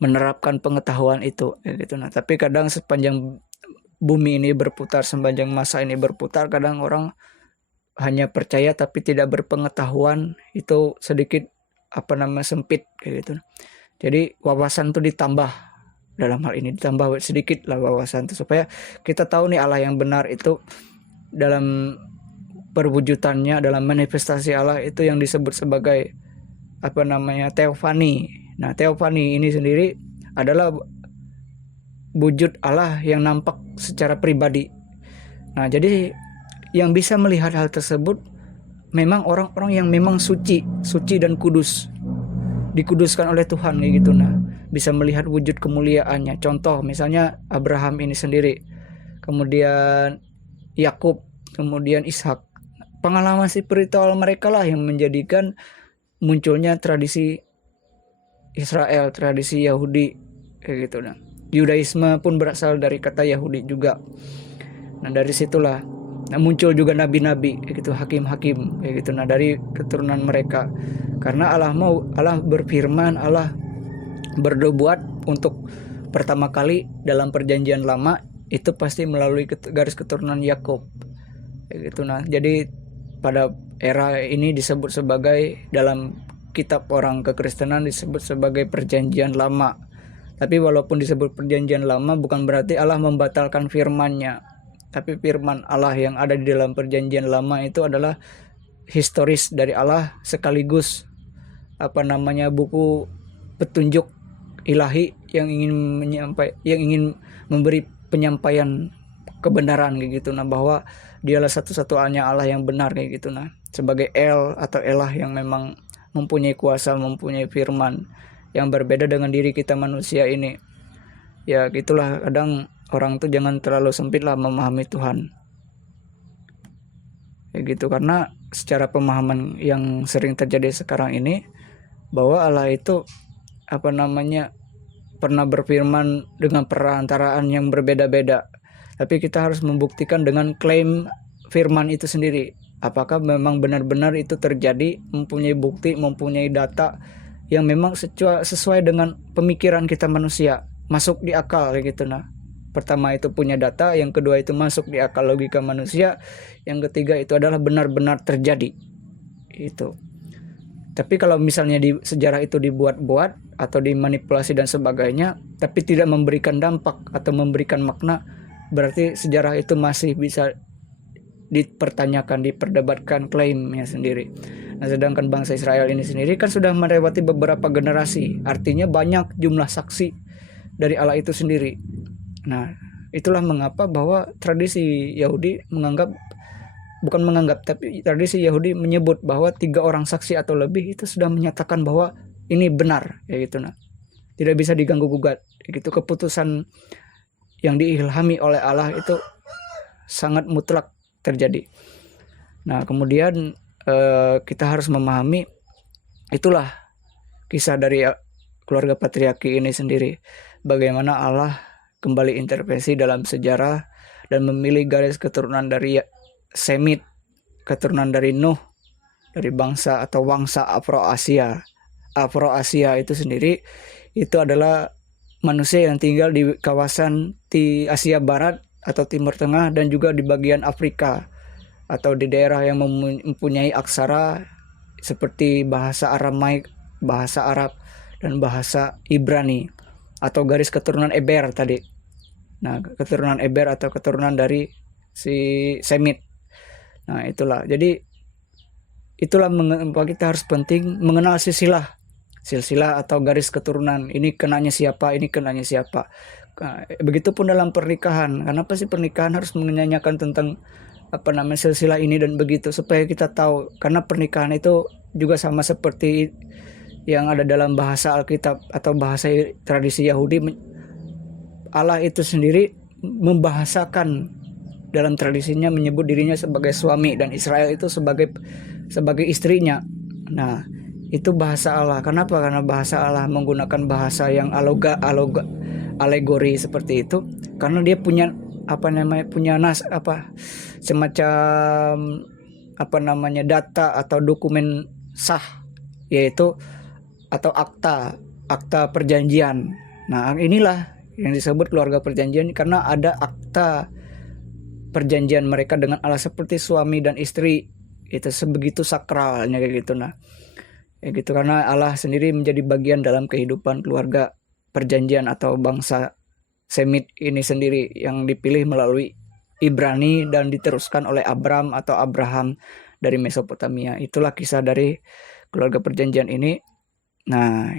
menerapkan pengetahuan itu gitu. Nah, tapi kadang sepanjang bumi ini berputar, sepanjang masa ini berputar, kadang orang hanya percaya tapi tidak berpengetahuan, itu sedikit sempit kayak gitu. Jadi wawasan itu ditambah, dalam hal ini ditambah sedikit lah wawasan itu, supaya kita tahu nih Allah yang benar itu dalam perwujudannya, dalam manifestasi Allah itu yang disebut sebagai teofani. Nah, teofani ini sendiri adalah wujud Allah yang nampak secara pribadi. Nah, jadi yang bisa melihat hal tersebut memang orang-orang yang memang suci dan kudus, dikuduskan oleh Tuhan kayak gitu. Nah, bisa melihat wujud kemuliaannya. Contoh misalnya Abraham ini sendiri, kemudian Yakub, kemudian Ishak. Pengalaman spiritual mereka lah yang menjadikan munculnya tradisi Israel, tradisi Yahudi kayak gitu. Nah, Yudaisme pun berasal dari kata Yahudi juga. Nah, dari situlah muncul juga nabi-nabi kayak gitu, hakim-hakim kayak gitu. Nah, dari keturunan mereka, karena Allah berfirman, Allah bernubuat untuk pertama kali dalam perjanjian lama itu pasti melalui garis keturunan Yakub kayak gitu. Nah, jadi pada era ini disebut sebagai, dalam kitab orang kekristenan disebut sebagai perjanjian lama. Tapi walaupun disebut perjanjian lama, bukan berarti Allah membatalkan firman-Nya. Tapi firman Allah yang ada di dalam perjanjian lama itu adalah historis dari Allah, sekaligus buku petunjuk ilahi yang ingin memberi penyampaian kebenaran kayak gitu. Nah, bahwa dialah satu-satunya Allah yang benar kayak gitu. Nah, sebagai El atau Elah yang memang mempunyai kuasa, mempunyai firman yang berbeda dengan diri kita manusia ini. Ya gitulah, kadang orang tuh jangan terlalu sempit lah memahami Tuhan kayak gitu. Karena secara pemahaman yang sering terjadi sekarang ini, bahwa Allah itu pernah berfirman dengan perantaraan yang berbeda-beda. Tapi kita harus membuktikan dengan klaim firman itu sendiri. Apakah memang benar-benar itu terjadi, mempunyai bukti, mempunyai data yang memang sesuai dengan pemikiran kita manusia, masuk di akal kayak gitu. Nah, pertama itu punya data, yang kedua itu masuk di akal logika manusia, yang ketiga itu adalah benar-benar terjadi. Itu. Tapi kalau misalnya di sejarah itu dibuat-buat atau dimanipulasi dan sebagainya, tapi tidak memberikan dampak atau memberikan makna, berarti sejarah itu masih bisa dipertanyakan, diperdebatkan klaimnya sendiri. Nah, sedangkan bangsa Israel ini sendiri kan sudah melewati beberapa generasi, artinya banyak jumlah saksi dari Allah itu sendiri. Nah, itulah mengapa bahwa tradisi Yahudi tapi tradisi Yahudi menyebut bahwa 3 orang saksi atau lebih itu sudah menyatakan bahwa ini benar kayak gitu. Nah, tidak bisa diganggu gugat gitu. Keputusan yang diilhami oleh Allah itu sangat mutlak terjadi. Nah, kemudian kita harus memahami, itulah kisah dari keluarga patriarki ini sendiri, bagaimana Allah kembali intervensi dalam sejarah dan memilih garis keturunan dari Semit, keturunan dari Nuh, dari bangsa atau wangsa Afro-Asia. Afro-Asia itu sendiri itu adalah manusia yang tinggal di kawasan di Asia Barat atau Timur Tengah, dan juga di bagian Afrika atau di daerah yang mempunyai aksara seperti bahasa Aramaik, bahasa Arab, dan bahasa Ibrani atau garis keturunan Eber tadi. Nah, keturunan Eber atau keturunan dari si Semit. Nah, itulah. Jadi itulah mengapa kita harus penting mengenal silsilah silsilah atau garis keturunan. Ini kenanya siapa, ini kenanya siapa. Nah, begitupun dalam pernikahan. Kenapa sih pernikahan harus menanyakan tentang silsilah ini dan begitu, supaya kita tahu. Karena pernikahan itu juga sama seperti yang ada dalam bahasa Alkitab atau bahasa tradisi Yahudi. Allah itu sendiri membahasakan dalam tradisinya, menyebut dirinya sebagai suami dan Israel itu sebagai istrinya. Nah, itu bahasa Allah. Kenapa? Karena bahasa Allah menggunakan bahasa yang alegori seperti itu. Karena dia punya semacam data atau dokumen sah, yaitu atau akta perjanjian. Nah, inilah yang disebut keluarga perjanjian, karena ada akta perjanjian mereka dengan Allah seperti suami dan istri. Itu sebegitu sakralnya kayak gitu. Nah, kayak gitu, karena Allah sendiri menjadi bagian dalam kehidupan keluarga perjanjian atau bangsa Semit ini sendiri yang dipilih melalui Ibrani dan diteruskan oleh Abram atau Abraham dari Mesopotamia. Itulah kisah dari keluarga perjanjian ini. Nah,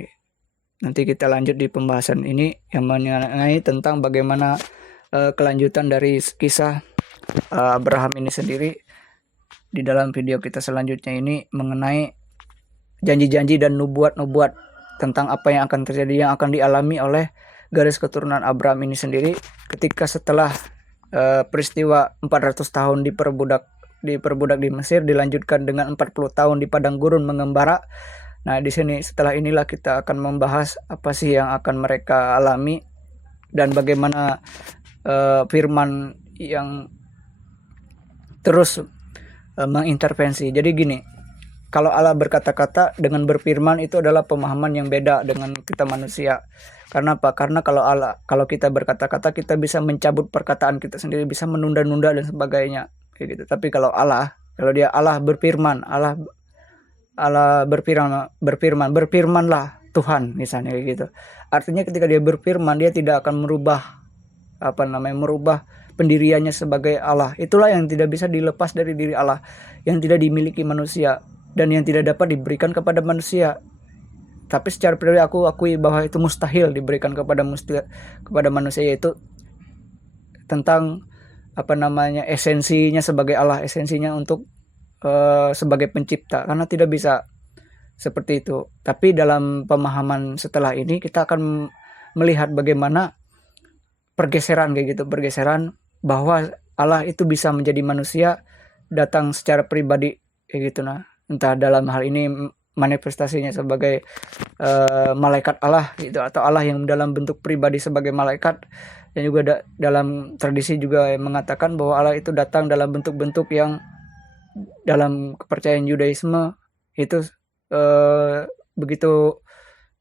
nanti kita lanjut di pembahasan ini yang mengenai tentang bagaimana kelanjutan dari kisah Abraham ini sendiri di dalam video kita selanjutnya ini, mengenai janji-janji dan nubuat-nubuat tentang apa yang akan terjadi, yang akan dialami oleh garis keturunan Abraham ini sendiri ketika setelah peristiwa 400 tahun diperbudak di Mesir, dilanjutkan dengan 40 tahun di padang gurun mengembara. Nah, di sini setelah inilah kita akan membahas apa sih yang akan mereka alami dan bagaimana firman yang terus mengintervensi. Jadi gini, kalau Allah berkata-kata dengan berfirman itu adalah pemahaman yang beda dengan kita manusia. Karena apa? Karena kalau kita berkata-kata, kita bisa mencabut perkataan kita sendiri, bisa menunda-nunda dan sebagainya, kayak gitu. Tapi kalau Allah berfirman, Allah berfirmanlah Tuhan misalnya, kayak gitu. Artinya ketika dia berfirman, dia tidak akan merubah pendiriannya sebagai Allah. Itulah yang tidak bisa dilepas dari diri Allah, yang tidak dimiliki manusia dan yang tidak dapat diberikan kepada manusia. Tapi secara pribadi aku akui bahwa itu mustahil diberikan kepada manusia, yaitu tentang esensinya sebagai Allah, esensinya untuk sebagai pencipta, karena tidak bisa seperti itu. Tapi dalam pemahaman setelah ini kita akan melihat bagaimana pergeseran bahwa Allah itu bisa menjadi manusia, datang secara pribadi kayak gitu. Nah, entah dalam hal ini manifestasinya sebagai malaikat Allah gitu, atau Allah yang dalam bentuk pribadi sebagai malaikat. Dan juga dalam tradisi juga mengatakan bahwa Allah itu datang dalam bentuk-bentuk yang dalam kepercayaan Yudaisme itu begitu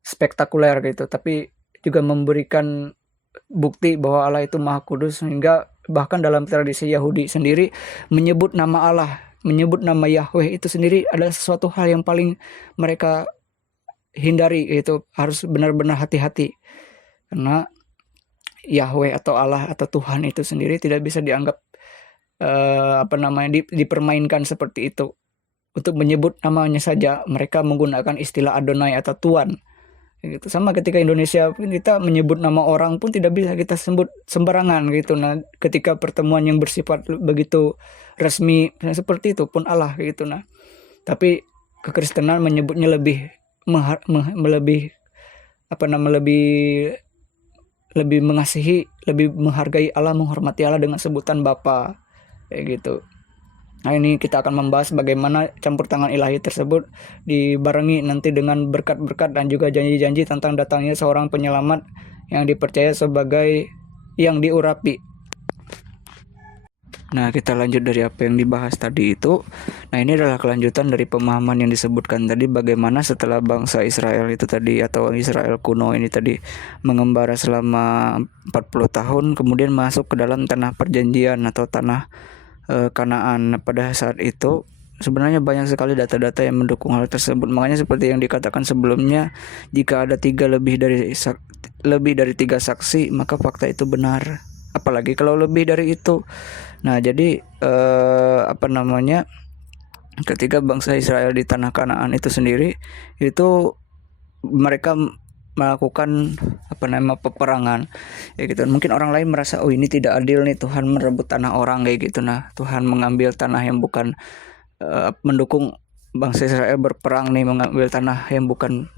spektakuler gitu, tapi juga memberikan bukti bahwa Allah itu Maha Kudus, sehingga bahkan dalam tradisi Yahudi sendiri menyebut nama Allah, menyebut nama Yahweh itu sendiri adalah sesuatu hal yang paling mereka hindari. Itu harus benar-benar hati-hati, karena Yahweh atau Allah atau Tuhan itu sendiri tidak bisa dianggap dipermainkan seperti itu. Untuk menyebut namanya saja mereka menggunakan istilah Adonai atau Tuan. Gitu. Sama ketika Indonesia pun kita menyebut nama orang pun tidak bisa kita sebut sembarangan gitu. Nah, ketika pertemuan yang bersifat begitu resmi seperti itu pun Allah gitu. Nah, tapi kekristenan menyebutnya lebih lebih mengasihi, lebih menghargai Allah, menghormati Allah dengan sebutan Bapa kayak gitu. Nah, ini kita akan membahas bagaimana campur tangan ilahi tersebut dibarengi nanti dengan berkat-berkat dan juga janji-janji tentang datangnya seorang penyelamat yang dipercaya sebagai yang diurapi. Nah, kita lanjut dari apa yang dibahas tadi itu. Nah, ini adalah kelanjutan dari pemahaman yang disebutkan tadi, bagaimana setelah bangsa Israel itu tadi, atau Israel kuno ini tadi, mengembara selama 40 tahun, kemudian masuk ke dalam tanah perjanjian atau tanah Kanaan. Pada saat itu sebenarnya banyak sekali data-data yang mendukung hal tersebut. Makanya seperti yang dikatakan sebelumnya, jika ada lebih dari 3 saksi, maka fakta itu benar. Apalagi kalau lebih dari itu. Nah, jadi ketika bangsa Israel di tanah Kanaan itu sendiri, itu mereka melakukan peperangan kayak gitu. Mungkin orang lain merasa oh ini tidak adil nih, Tuhan merebut tanah orang kayak gitu. Nah, Tuhan mengambil tanah yang bukan mendukung bangsa Israel berperang nih, mengambil tanah yang bukan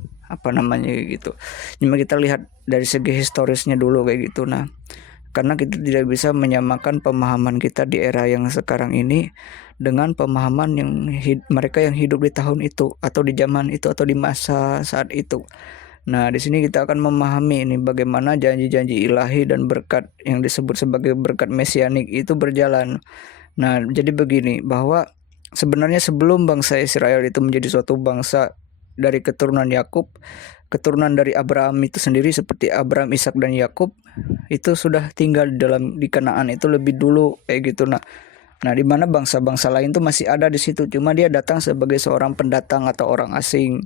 gitu. Cuma kita lihat dari segi historisnya dulu kayak gitu. Nah, karena kita tidak bisa menyamakan pemahaman kita di era yang sekarang ini dengan pemahaman yang mereka yang hidup di tahun itu atau di zaman itu atau di masa saat itu. Nah, di sini kita akan memahami ini bagaimana janji-janji ilahi dan berkat yang disebut sebagai berkat mesianik itu berjalan. Nah, jadi begini, bahwa sebenarnya sebelum bangsa Israel itu menjadi suatu bangsa dari keturunan Yakub, keturunan dari Abraham itu sendiri seperti Abraham, Ishak dan Yakub itu sudah tinggal di Kanaan itu lebih dulu kayak gitu. Nah, di mana bangsa-bangsa lain tuh masih ada di situ, cuma dia datang sebagai seorang pendatang atau orang asing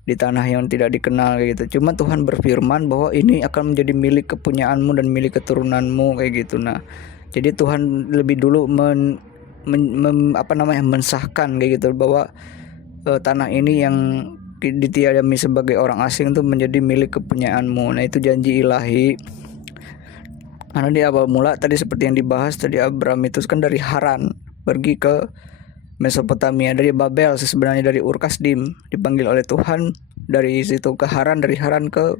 di tanah yang tidak dikenal kayak gitu. Cuma Tuhan berfirman bahwa ini akan menjadi milik kepunyaanmu dan milik keturunanmu kayak gitu. Nah, jadi Tuhan lebih dulu mensahkan kayak gitu bahwa tanah ini yang ditiadami sebagai orang asing itu menjadi milik kepunyaanmu. Nah, itu janji ilahi. Karena di awal mula tadi seperti yang dibahas tadi, Abraham itu kan dari Haran pergi ke Mesopotamia, dari Babel sebenarnya, dari Ur-Kasdim dipanggil oleh Tuhan dari situ ke Haran, dari Haran ke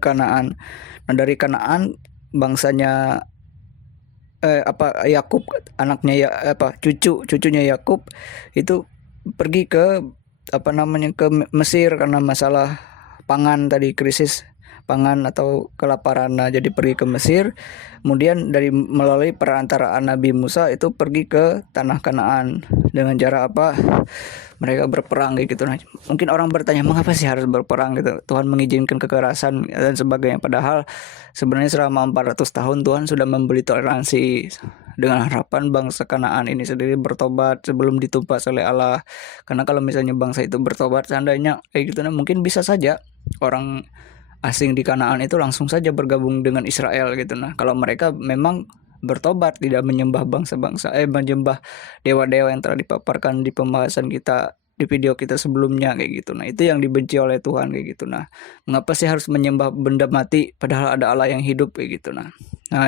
Kanaan. Nah, dari Kanaan bangsanya Yakub, anaknya cucunya Yakub itu pergi ke ke Mesir karena masalah pangan tadi, krisis pangan atau kelaparan. Nah, jadi pergi ke Mesir, kemudian melalui perantaraan Nabi Musa itu pergi ke tanah Kanaan dengan cara mereka berperang kayak gitu. Nah, mungkin orang bertanya mengapa sih harus berperang gitu, Tuhan mengizinkan kekerasan dan sebagainya, padahal sebenarnya selama 400 tahun Tuhan sudah memberi toleransi dengan harapan bangsa Kanaan ini sendiri bertobat sebelum ditumpas oleh Allah. Karena kalau misalnya bangsa itu bertobat seandainya kayak gitu, nah mungkin bisa saja orang asing di Kanaan itu langsung saja bergabung dengan Israel gitu. Nah, kalau mereka memang bertobat, tidak menyembah menyembah dewa-dewa yang telah dipaparkan di pembahasan kita di video kita sebelumnya kayak gitu. Nah, itu yang dibenci oleh Tuhan kayak gitu. Nah, mengapa sih harus menyembah benda mati padahal ada Allah yang hidup kayak gitu. Nah,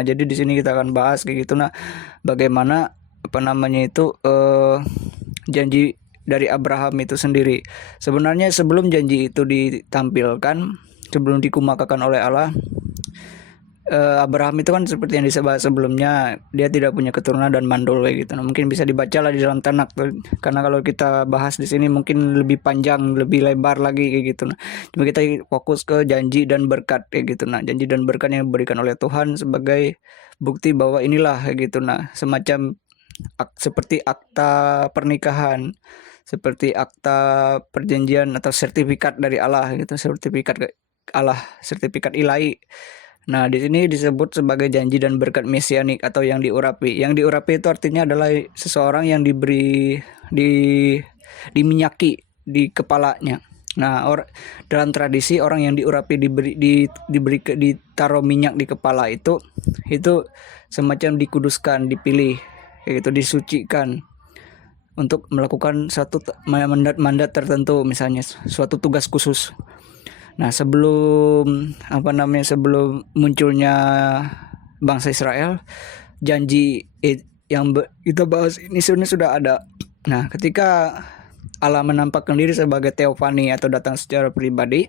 jadi di sini kita akan bahas kayak gitu. Nah, bagaimana janji dari Abraham itu sendiri. Sebenarnya sebelum janji itu ditampilkan, sebelum dikemukakan oleh Allah, Abraham itu kan seperti yang disebut sebelumnya, dia tidak punya keturunan dan mandul kayak gitu. Nah, mungkin bisa dibaca lah di dalam Tanakh, karena kalau kita bahas di sini mungkin lebih panjang, lebih lebar lagi kayak gitu. Nah, cuma kita fokus ke janji dan berkat kayak gitu. Nah, janji dan berkat yang diberikan oleh Tuhan sebagai bukti bahwa inilah kayak gitu. Nah, semacam seperti akta pernikahan, seperti akta perjanjian atau sertifikat dari Allah gitu, sertifikat Allah, sertifikat ilahi. Nah, di sini disebut sebagai janji dan berkat mesianik atau yang diurapi. Yang diurapi itu artinya adalah seseorang yang diminyaki di kepalanya. Nah, dalam tradisi orang yang diurapi ditaruh minyak di kepala itu semacam dikuduskan, dipilih, yaitu disucikan untuk melakukan satu mandat tertentu, misalnya suatu tugas khusus. Nah, sebelum munculnya bangsa Israel, janji yang kita bahas ini sebenarnya sudah ada. Nah, ketika Allah menampakkan diri sebagai teofani atau datang secara pribadi,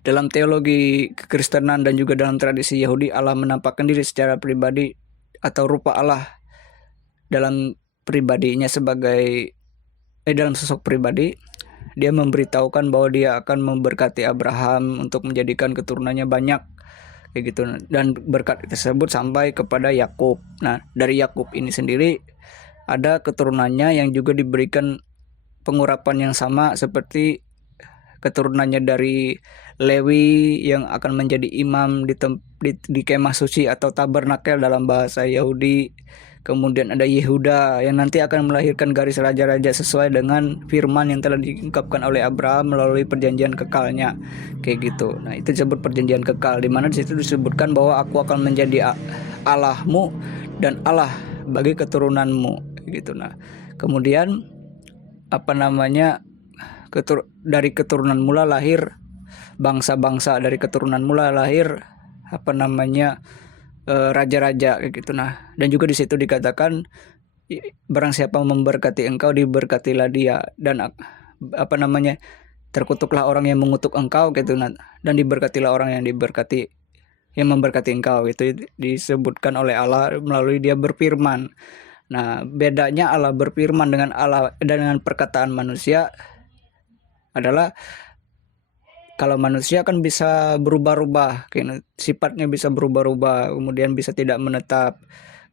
dalam teologi kekristenan dan juga dalam tradisi Yahudi, Allah menampakkan diri secara pribadi atau rupa Allah dalam pribadinya dalam sosok pribadi. Dia memberitahukan bahwa dia akan memberkati Abraham untuk menjadikan keturunannya banyak kayak gitu, dan berkat tersebut sampai kepada Yakub. Nah, dari Yakub ini sendiri ada keturunannya yang juga diberikan pengurapan yang sama seperti keturunannya dari Lewi yang akan menjadi imam di kemah suci atau tabernakel dalam bahasa Yahudi. Kemudian ada Yehuda yang nanti akan melahirkan garis raja-raja sesuai dengan firman yang telah diungkapkan oleh Abraham melalui perjanjian kekalnya kayak gitu. Nah, itu disebut perjanjian kekal, di mana di situ disebutkan bahwa aku akan menjadi Allahmu dan Allah bagi keturunanmu kayak gitu. Nah, kemudian dari keturunan mula lahir bangsa-bangsa, dari keturunan mula lahir raja-raja kayak gitu. Nah, dan juga di situ dikatakan barang siapa memberkati engkau diberkatilah dia, dan terkutuklah orang yang mengutuk engkau gitu. Nah, dan diberkatilah orang yang memberkati engkau. Itu disebutkan oleh Allah melalui dia berfirman. Nah, bedanya Allah berfirman dengan perkataan manusia adalah kalau manusia kan bisa berubah-ubah, sifatnya bisa berubah-ubah, kemudian bisa tidak menetap,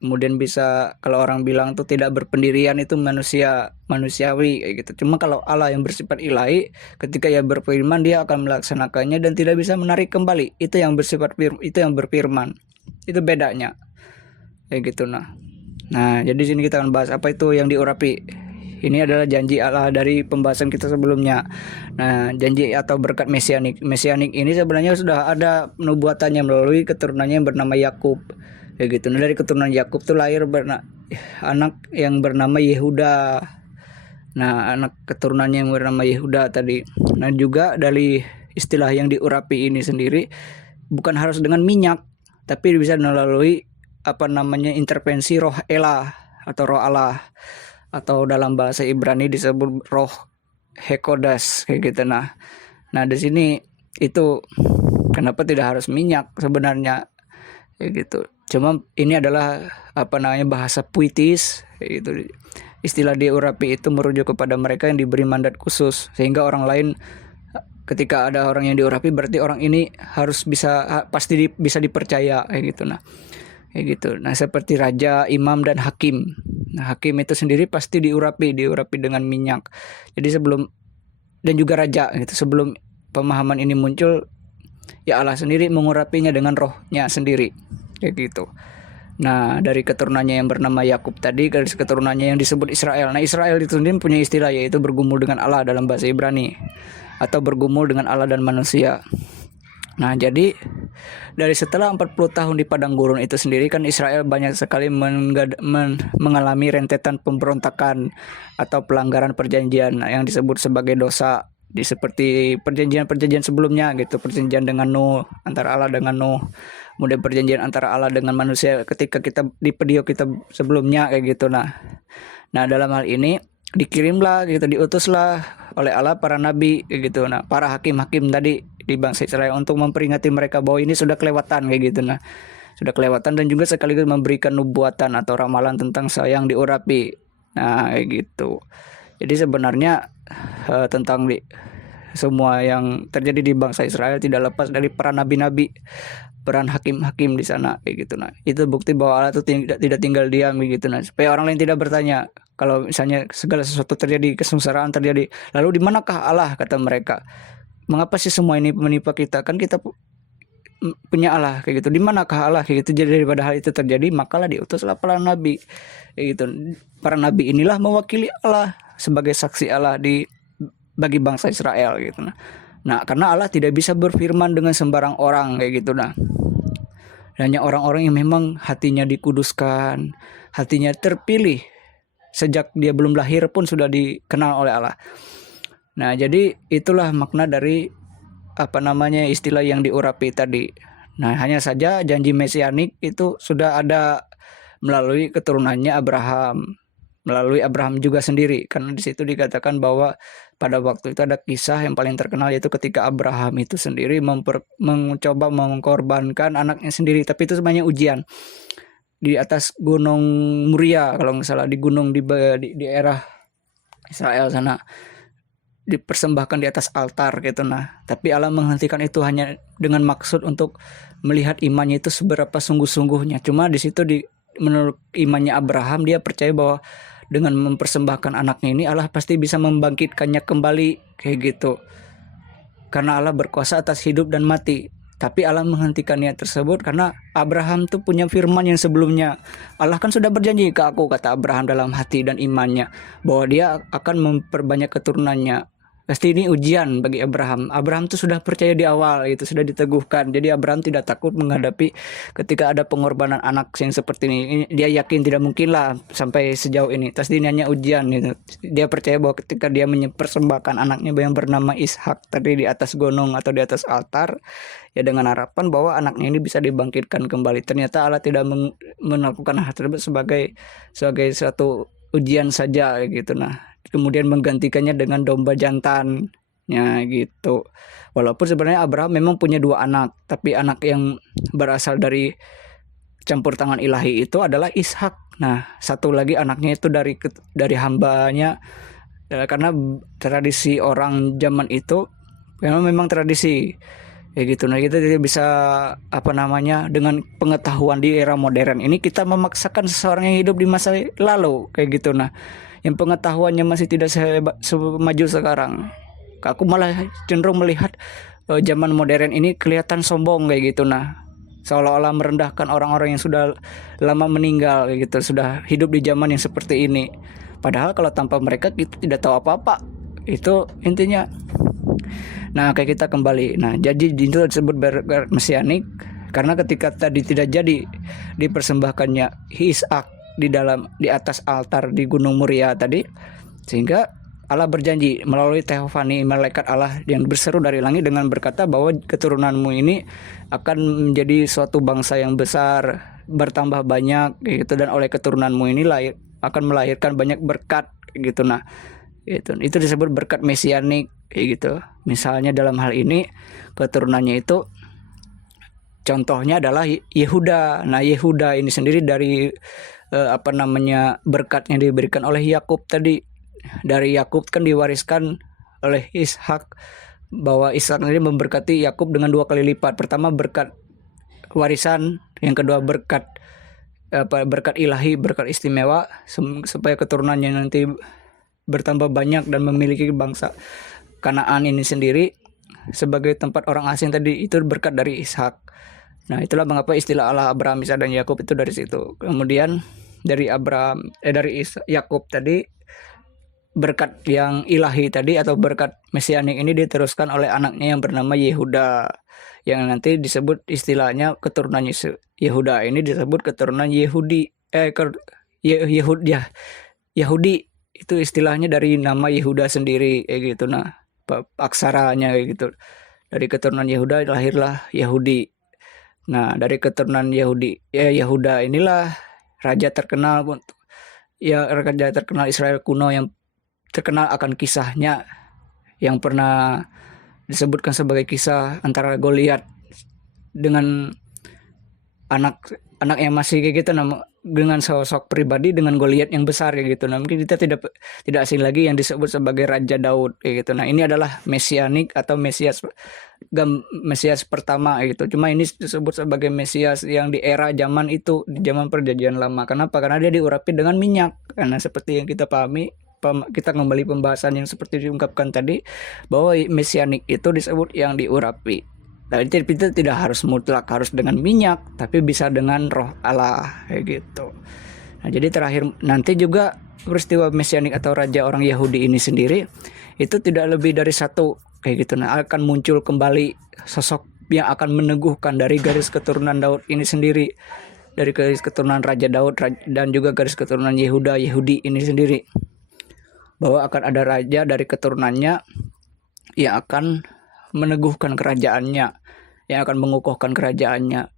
kemudian bisa, kalau orang bilang tuh tidak berpendirian, itu manusiawi kayak gitu. Cuma kalau Allah yang bersifat ilahi, ketika ia berfirman dia akan melaksanakannya dan tidak bisa menarik kembali. Itu yang berfirman. Itu bedanya kayak gitu. Nah, jadi sini kita akan bahas apa itu yang diurapi. Ini adalah janji Allah dari pembahasan kita sebelumnya. Nah, janji atau berkat mesianik. Mesianik ini sebenarnya sudah ada nubuatannya melalui keturunannya yang bernama Yakub. Kayak gitu. Nah, dari keturunan Yakub tuh lahir anak yang bernama Yehuda. Nah, anak keturunannya yang bernama Yehuda tadi. Nah, juga dari istilah yang diurapi ini sendiri bukan harus dengan minyak, tapi bisa melalui intervensi roh Elah atau roh Allah, atau dalam bahasa Ibrani disebut roh Hekodas kayak gitu. Nah, di sini itu kenapa tidak harus minyak sebenarnya kayak gitu. Cuma ini adalah bahasa puitis kayak gitu. Istilah diurapi itu merujuk kepada mereka yang diberi mandat khusus, sehingga orang lain ketika ada orang yang diurapi berarti orang ini harus pasti bisa dipercaya kayak gitu. Kayak gitu. Nah, seperti raja, imam, dan hakim. Nah, hakim itu sendiri pasti diurapi dengan minyak. Jadi dan juga raja gitu. Sebelum pemahaman ini muncul, ya Allah sendiri mengurapinya dengan rohnya sendiri. Kayak gitu. Nah, dari keturunannya yang bernama Yakub tadi, dari keturunannya yang disebut Israel. Nah, Israel itu sendiri punya istilah, yaitu bergumul dengan Allah dalam bahasa Ibrani, atau bergumul dengan Allah dan manusia. Nah, jadi dari setelah 40 tahun di padang gurun itu sendiri kan Israel banyak sekali mengalami rentetan pemberontakan atau pelanggaran perjanjian yang disebut sebagai dosa, seperti perjanjian sebelumnya gitu, perjanjian dengan Nuh, antara Allah dengan Nuh, kemudian perjanjian antara Allah dengan manusia ketika kita di video kita sebelumnya kayak gitu. Nah, dalam hal ini diutuslah oleh Allah para nabi kayak gitu. Nah, para hakim-hakim tadi di bangsa Israel untuk memperingati mereka bahwa ini sudah kelewatan kayak gitu. Nah, sudah kelewatan, dan juga sekaligus memberikan nubuatan atau ramalan tentang yang diurapi. Nah, kayak gitu. Jadi sebenarnya tentang semua yang terjadi di bangsa Israel tidak lepas dari peran nabi-nabi, peran hakim-hakim di sana kayak gitu. Nah, itu bukti bahwa Allah itu tidak tinggal diam gitu. Nah, supaya orang lain tidak bertanya kalau misalnya segala sesuatu terjadi, kesengsaraan terjadi, lalu di manakah Allah, kata mereka. Mengapa sih semua ini menimpa kita? Kan kita punya Allah kayak gitu. Di manakah Allah kayak gitu? Jadi daripada hal itu terjadi, makalah diutuslah para nabi kayak gitu. Para nabi inilah mewakili Allah sebagai saksi Allah bagi bangsa Israel gitu. Nah, karena Allah tidak bisa berfirman dengan sembarang orang kayak gitu. Nah, hanya orang-orang yang memang hatinya dikuduskan, hatinya terpilih sejak dia belum lahir pun sudah dikenal oleh Allah. Nah, jadi itulah makna dari istilah yang diurapi tadi. Nah, hanya saja janji mesianik itu sudah ada melalui keturunannya Abraham, melalui Abraham juga sendiri, karena di situ dikatakan bahwa pada waktu itu ada kisah yang paling terkenal, yaitu ketika Abraham itu sendiri mencoba mengorbankan anaknya sendiri, tapi itu sebenarnya ujian di atas gunung Muria kalau nggak salah, di gunung di daerah Israel sana, dipersembahkan di atas altar gitu. Nah, tapi Allah menghentikan itu hanya dengan maksud untuk melihat imannya itu seberapa sungguh-sungguhnya. Cuma di situ menurut imannya Abraham, dia percaya bahwa dengan mempersembahkan anaknya ini Allah pasti bisa membangkitkannya kembali kayak gitu. Karena Allah berkuasa atas hidup dan mati. Tapi Allah menghentikannya tersebut karena Abraham tuh punya firman yang sebelumnya. Allah kan sudah berjanji ke aku, kata Abraham dalam hati dan imannya, bahwa dia akan memperbanyak keturunannya. Pasti ini ujian bagi Abraham. Abraham tuh sudah percaya di awal, itu sudah diteguhkan. Jadi Abraham tidak takut menghadapi ketika ada pengorbanan anak yang seperti ini. Dia yakin tidak mungkin lah sampai sejauh ini. Pasti ini hanya ujian gitu. Dia percaya bahwa ketika dia mempersembahkan anaknya yang bernama Ishak tadi di atas gunung atau di atas altar, ya dengan harapan bahwa anaknya ini bisa dibangkitkan kembali. Ternyata Allah tidak melakukan hal tersebut sebagai suatu ujian saja gitu. Nah, kemudian menggantikannya dengan domba jantannya gitu. Walaupun sebenarnya Abraham memang punya 2 anak, tapi anak yang berasal dari campur tangan ilahi itu adalah Ishak. Nah, satu lagi anaknya itu dari hambanya, karena tradisi orang zaman itu memang tradisi kayak gitu. Nah, kita tidak bisa dengan pengetahuan di era modern ini kita memaksakan seseorang yang hidup di masa lalu kayak gitu. Nah, yang pengetahuannya masih tidak semaju sekarang. Aku malah cenderung melihat zaman modern ini kelihatan sombong kayak gitu. Nah, seolah-olah merendahkan orang-orang yang sudah lama meninggal kayak gitu, sudah hidup di zaman yang seperti ini. Padahal kalau tanpa mereka kita tidak tahu apa-apa. Itu intinya. Nah, kayak kita kembali. Nah, jadi itu disebut berkat mesianik karena ketika tadi tidak jadi dipersembahkannya Ishak di atas altar di Gunung Moria tadi, sehingga Allah berjanji melalui Teofani malaikat Allah yang berseru dari langit dengan berkata bahwa keturunanmu ini akan menjadi suatu bangsa yang besar, bertambah banyak gitu, dan oleh keturunanmu ini akan melahirkan banyak berkat gitu. Nah, itu disebut berkat mesianik kayak gitu. Misalnya dalam hal ini keturunannya itu contohnya adalah Yehuda. Nah, Yehuda ini sendiri dari berkat yang diberikan oleh Yakub tadi. Dari Yakub kan diwariskan oleh Ishak, bahwa Ishak ini memberkati Yakub dengan 2 kali lipat. Pertama berkat warisan, yang kedua berkat ilahi, berkat istimewa, supaya keturunannya nanti bertambah banyak dan memiliki bangsa Kanaan ini sendiri sebagai tempat orang asing tadi. Itu berkat dari Ishak. Nah, itulah mengapa istilah Allah Abraham, Ishak dan Yakub itu dari situ. Kemudian dari Yakub tadi, berkat yang ilahi tadi atau berkat mesianik ini diteruskan oleh anaknya yang bernama Yehuda, yang nanti disebut istilahnya keturunan Yehuda ini disebut keturunan Yahudi. Itu istilahnya dari nama Yehuda sendiri kayak gitu. Nah, aksaranya kayak gitu. Dari keturunan Yehuda lahirlah Yahudi. Nah, dari keturunan Yehuda inilah raja terkenal Israel kuno yang terkenal akan kisahnya yang pernah disebutkan sebagai kisah antara Goliat dengan anak yang masih kayak gitu, dengan sosok pribadi dengan Goliat yang besar kayak gitu. Nah, mungkin kita tidak asing lagi yang disebut sebagai Raja Daud kayak gitu. Nah, ini adalah mesianik atau Mesias pertama gitu. Cuma ini disebut sebagai Mesias yang di era zaman itu, di zaman perjanjian lama. Kenapa? Karena dia diurapi dengan minyak. Karena seperti yang kita pahami, kita kembali pembahasan yang seperti diungkapkan tadi, bahwa mesianik itu disebut yang diurapi. Nah, itu tidak harus mutlak harus dengan minyak, tapi bisa dengan roh Allah kayak gitu. Nah, jadi terakhir nanti juga peristiwa mesianik atau raja orang Yahudi ini sendiri itu tidak lebih dari satu kayak gitu. Nah, akan muncul kembali sosok yang akan meneguhkan dari garis keturunan Daud ini sendiri, dari garis keturunan Raja Daud dan juga garis keturunan Yahudi ini sendiri, bahwa akan ada raja dari keturunannya yang akan meneguhkan kerajaannya, yang akan mengukuhkan kerajaannya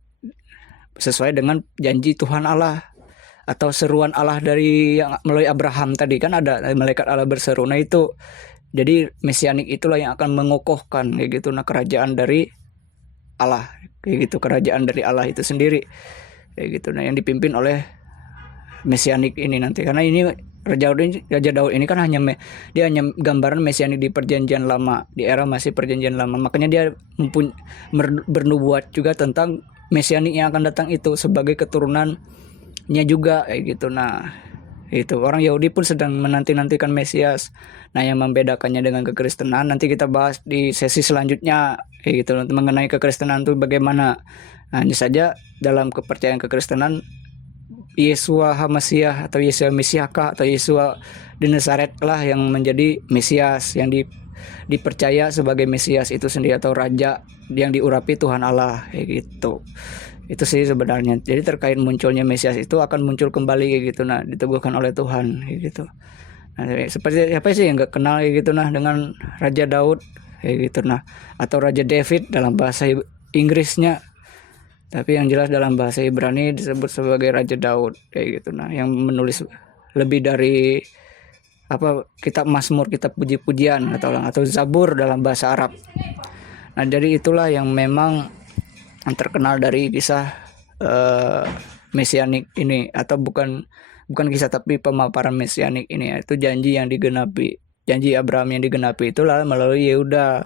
sesuai dengan janji Tuhan Allah atau seruan Allah dari yang melalui Abraham tadi. Kan ada malaikat Allah berseru. Nah, itu jadi mesianik itulah yang akan mengukuhkan kayak gitu. Nah, kerajaan dari Allah kayak gitu, kerajaan dari Allah itu sendiri kayak gitu. Nah, yang dipimpin oleh mesianik ini nanti, karena ini Raja Daud ini kan dia hanya gambaran mesianik di perjanjian lama, di era masih perjanjian lama. Makanya dia bernubuat juga tentang mesianik yang akan datang itu sebagai keturunannya juga kayak gitu. Nah, itu orang Yahudi pun sedang menanti-nantikan Mesias. Nah, yang membedakannya dengan kekristenan nanti kita bahas di sesi selanjutnya kayak gitu, mengenai kekristenan itu bagaimana. Nah, hanya saja dalam kepercayaan kekristenan, Yesua HaMasiah atau Yesua Mesiaka atau Yesua di Nazaret lah yang menjadi Mesias yang dipercaya sebagai Mesias itu sendiri atau raja yang diurapi Tuhan Allah kayak gitu. Itu sih sebenarnya. Jadi terkait munculnya Mesias itu akan muncul kembali kayak gitu, nah diteguhkan oleh Tuhan kayak gitu. Nah, seperti siapa sih yang nggak kenal kayak gitu nah dengan Raja Daud kayak gitu nah, atau Raja David dalam bahasa Inggrisnya, tapi yang jelas dalam bahasa Ibrani disebut sebagai Raja Daud kayak gitu nah, yang menulis lebih dari kitab Mazmur, kitab puji-pujian atau Zabur dalam bahasa Arab. Nah jadi itulah yang memang terkenal dari kisah mesianik ini, atau bukan kisah tapi pemaparan mesianik ini, yaitu janji yang digenapi, janji Abraham yang digenapi itulah melalui Yehuda,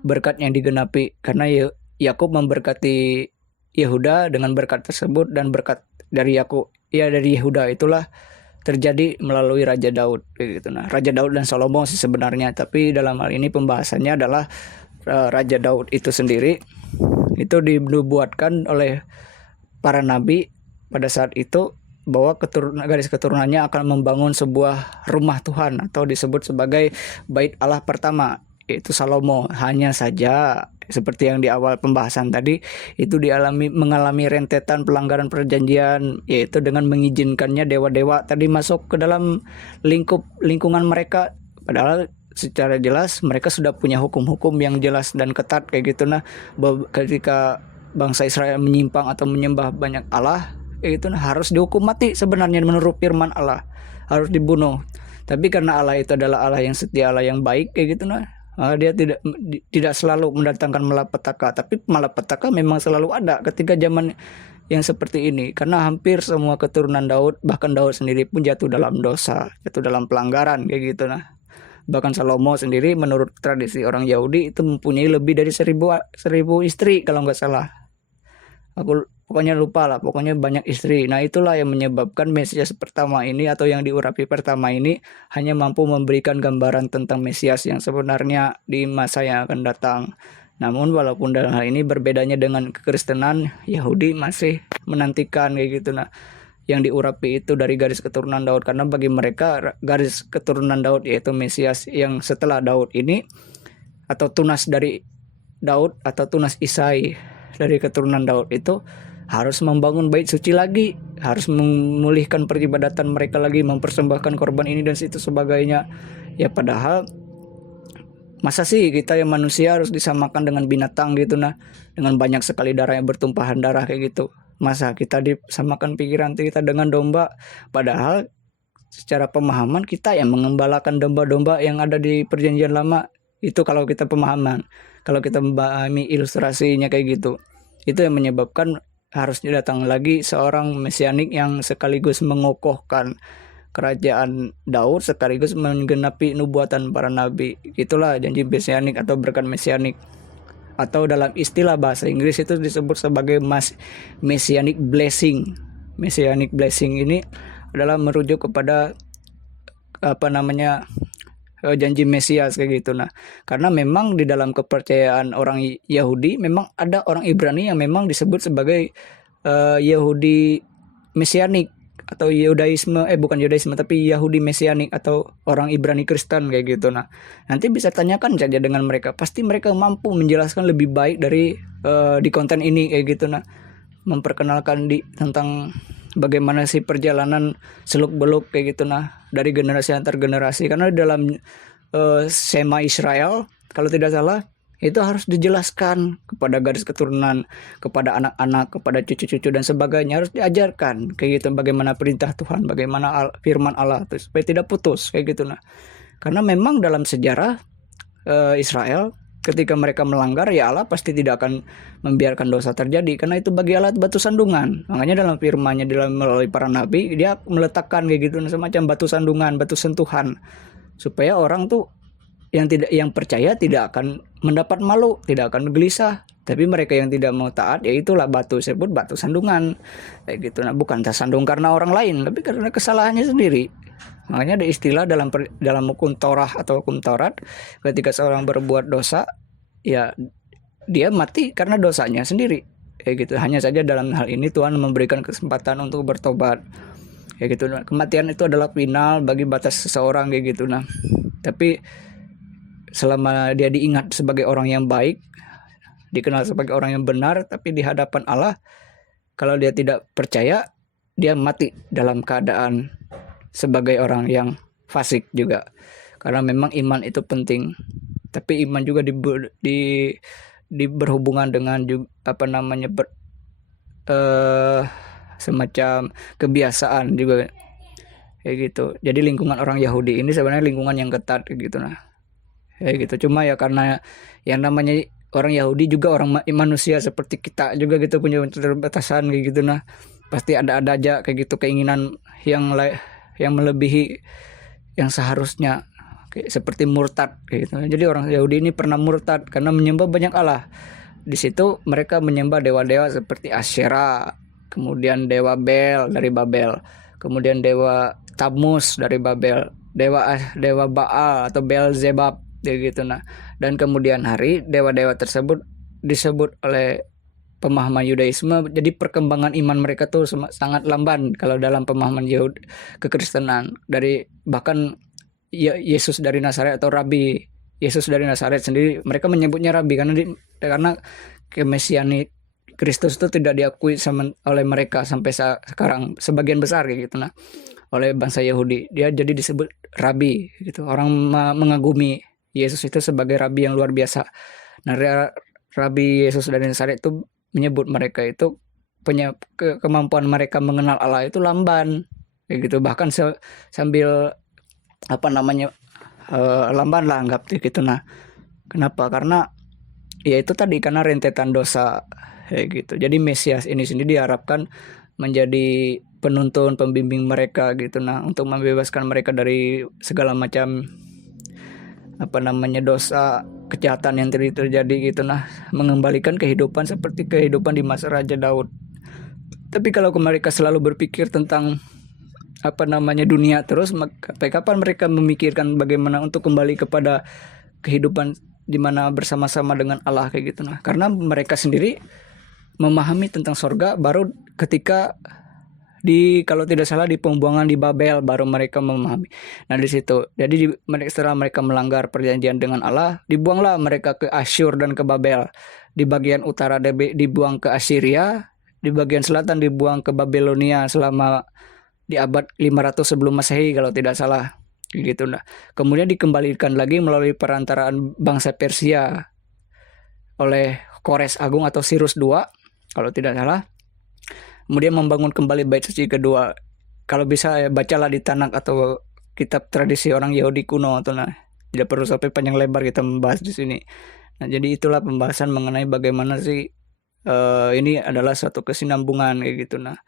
berkat yang digenapi karena Yakub memberkati Yehuda dengan berkat tersebut, dan berkat dari dari Yehuda itulah terjadi melalui Raja Daud gitu. Nah, Raja Daud dan Salomo sih sebenarnya, tapi dalam hal ini pembahasannya adalah Raja Daud itu sendiri. Itu dibuatkan oleh para nabi pada saat itu bahwa garis keturunannya akan membangun sebuah rumah Tuhan atau disebut sebagai Bait Allah pertama, yaitu Salomo. Hanya saja seperti yang di awal pembahasan tadi, itu mengalami rentetan pelanggaran perjanjian, yaitu dengan mengizinkannya dewa-dewa tadi masuk ke dalam lingkungan mereka, padahal secara jelas mereka sudah punya hukum-hukum yang jelas dan ketat kayak gitu. Nah, ketika bangsa Israel menyimpang atau menyembah banyak Allah kayak gitu, nah harus dihukum mati sebenarnya menurut firman Allah, harus dibunuh. Tapi karena Allah itu adalah Allah yang setia, Allah yang baik kayak gitu, nah dia tidak selalu mendatangkan malapetaka, tapi malapetaka memang selalu ada ketika zaman yang seperti ini, karena hampir semua keturunan Daud, bahkan Daud sendiri pun jatuh dalam dosa, jatuh dalam pelanggaran kayak gitu. Nah, bahkan Salomo sendiri menurut tradisi orang Yahudi itu mempunyai lebih dari 1000 istri kalau nggak salah. Aku pokoknya lupa lah, pokoknya banyak istri. Nah itulah yang menyebabkan Mesias pertama ini atau yang diurapi pertama ini hanya mampu memberikan gambaran tentang Mesias yang sebenarnya di masa yang akan datang. Namun walaupun dalam hal ini berbedanya dengan kekristenan, Yahudi masih menantikan kayak gitu. Nah, yang diurapi itu dari garis keturunan Daud, karena bagi mereka garis keturunan Daud yaitu Mesias yang setelah Daud ini, atau tunas dari Daud atau tunas Isai dari keturunan Daud itu harus membangun bait suci lagi, harus memulihkan peribadatan mereka lagi, mempersembahkan korban ini dan situ sebagainya. Ya padahal masa sih kita yang manusia harus disamakan dengan binatang gitu nah, dengan banyak sekali darah yang bertumpahan darah kayak gitu. Masa kita disamakan pikiran kita dengan domba, padahal secara pemahaman kita yang mengembalakan domba-domba yang ada di perjanjian lama. Itu kalau kita pemahaman, kalau kita memahami ilustrasinya kayak gitu, itu yang menyebabkan harus datang lagi seorang mesianik yang sekaligus mengokohkan kerajaan Daud sekaligus menggenapi nubuatan para nabi. Itulah janji mesianik atau berkat mesianik, atau dalam istilah bahasa Inggris itu disebut sebagai messianic blessing. Messianic blessing ini adalah merujuk kepada janji Mesias kayak gitu. Nah, karena memang di dalam kepercayaan orang Yahudi memang ada orang Ibrani yang memang disebut sebagai Yahudi mesianik atau Yudaisme, bukan Yudaisme tapi Yahudi mesianik atau orang Ibrani Kristen kayak gitu. Nah, nanti bisa tanyakan saja dengan mereka, pasti mereka mampu menjelaskan lebih baik dari di konten ini kayak gitu. Nah, memperkenalkan tentang bagaimana sih perjalanan seluk-beluk kayak gitu nah dari generasi antar generasi, karena dalam Shema Israel kalau tidak salah itu harus dijelaskan kepada garis keturunan, kepada anak-anak, kepada cucu-cucu dan sebagainya, harus diajarkan kayak gitu bagaimana perintah Tuhan, bagaimana firman Allah supaya tidak putus kayak gitu nah. Karena memang dalam sejarah Israel ketika mereka melanggar, ya Allah pasti tidak akan membiarkan dosa terjadi, karena itu bagi Allah batu sandungan. Makanya dalam firman-Nya melalui para nabi, dia meletakkan kayak gitu semacam batu sandungan, batu sentuhan, supaya orang tuh yang percaya tidak akan mendapat malu, tidak akan gelisah. Tapi mereka yang tidak mau taat, ya itulah batu disebut batu sandungan kayak gitu. Nah, bukan tersandung karena orang lain, tapi karena kesalahannya sendiri. Makanya ada istilah dalam hukum Torah atau hukum Taurat, ketika seorang berbuat dosa, ya dia mati karena dosanya sendiri kayak gitu. Hanya saja dalam hal ini Tuhan memberikan kesempatan untuk bertobat kayak gitu. Nah, kematian itu adalah final bagi batas seseorang kayak gitu. Nah, tapi selama dia diingat sebagai orang yang baik, dikenal sebagai orang yang benar, tapi di hadapan Allah kalau dia tidak percaya, dia mati dalam keadaan sebagai orang yang fasik juga. Karena memang iman itu penting, tapi iman juga di berhubungan dengan juga, semacam kebiasaan juga kayak gitu. Jadi lingkungan orang Yahudi ini sebenarnya lingkungan yang ketat kayak gitu nah. Kayak gitu. Cuma ya karena yang namanya orang Yahudi juga orang manusia seperti kita juga gitu, punya keterbatasan kayak gitu nah. Pasti ada aja kayak gitu keinginan yang melebihi yang seharusnya, kayak seperti murtad kayak gitu. Jadi orang Yahudi ini pernah murtad karena menyembah banyak Allah. Di situ mereka menyembah dewa-dewa seperti Asyera, kemudian dewa Bel dari Babel, kemudian dewa Tammuz dari Babel, dewa Baal atau Beelzebub gitu nah. Dan kemudian hari dewa-dewa tersebut disebut oleh pemahaman Yudaisme, jadi perkembangan iman mereka tuh sangat lamban kalau dalam pemahaman Yahudi kekristenan. Dari bahkan Yesus dari Nazaret atau Rabi Yesus dari Nazaret sendiri mereka menyebutnya Rabi karena kemesianik Kristus itu tidak diakui oleh mereka sampai sekarang, sebagian besar kayak gitu nah, oleh bangsa Yahudi. Dia jadi disebut Rabi gitu. Orang mengagumi Yesus itu sebagai Rabi yang luar biasa. Nah, Rabi Yesus dari Nazaret itu menyebut mereka itu kemampuan mereka mengenal Allah itu lamban kayak gitu. Bahkan sambil lamban lah anggap gitu nah. Kenapa? Karena ya itu tadi, karena rentetan dosa kayak gitu. Jadi Mesias ini sendiri diharapkan menjadi penuntun, pembimbing mereka gitu nah, untuk membebaskan mereka dari segala macam dosa, kejahatan yang terjadi gitu nah, mengembalikan kehidupan seperti kehidupan di masa Raja Daud. Tapi kalau mereka selalu berpikir tentang dunia terus, sampai kapan mereka memikirkan bagaimana untuk kembali kepada kehidupan di mana bersama-sama dengan Allah kayak gitu nah. Karena mereka sendiri memahami tentang sorga baru ketika kalau tidak salah di pembuangan di Babel baru mereka memahami. Nah di situ, jadi setelah mereka melanggar perjanjian dengan Allah, dibuanglah mereka ke Asyur dan ke Babel. Di bagian utara dibuang ke Assyria, di bagian selatan dibuang ke Babilonia selama di abad 500 sebelum Masehi kalau tidak salah gitu nah. Kemudian dikembalikan lagi melalui perantaraan bangsa Persia oleh Kores Agung atau Cyrus II kalau tidak salah. Kemudian membangun kembali bait suci kedua. Kalau bisa ya bacalah di Tanakh atau kitab tradisi orang Yahudi kuno atau nah. Tidak perlu sampai panjang lebar kita membahas di sini. Nah, jadi itulah pembahasan mengenai bagaimana sih ini adalah suatu kesinambungan kayak gitu nah.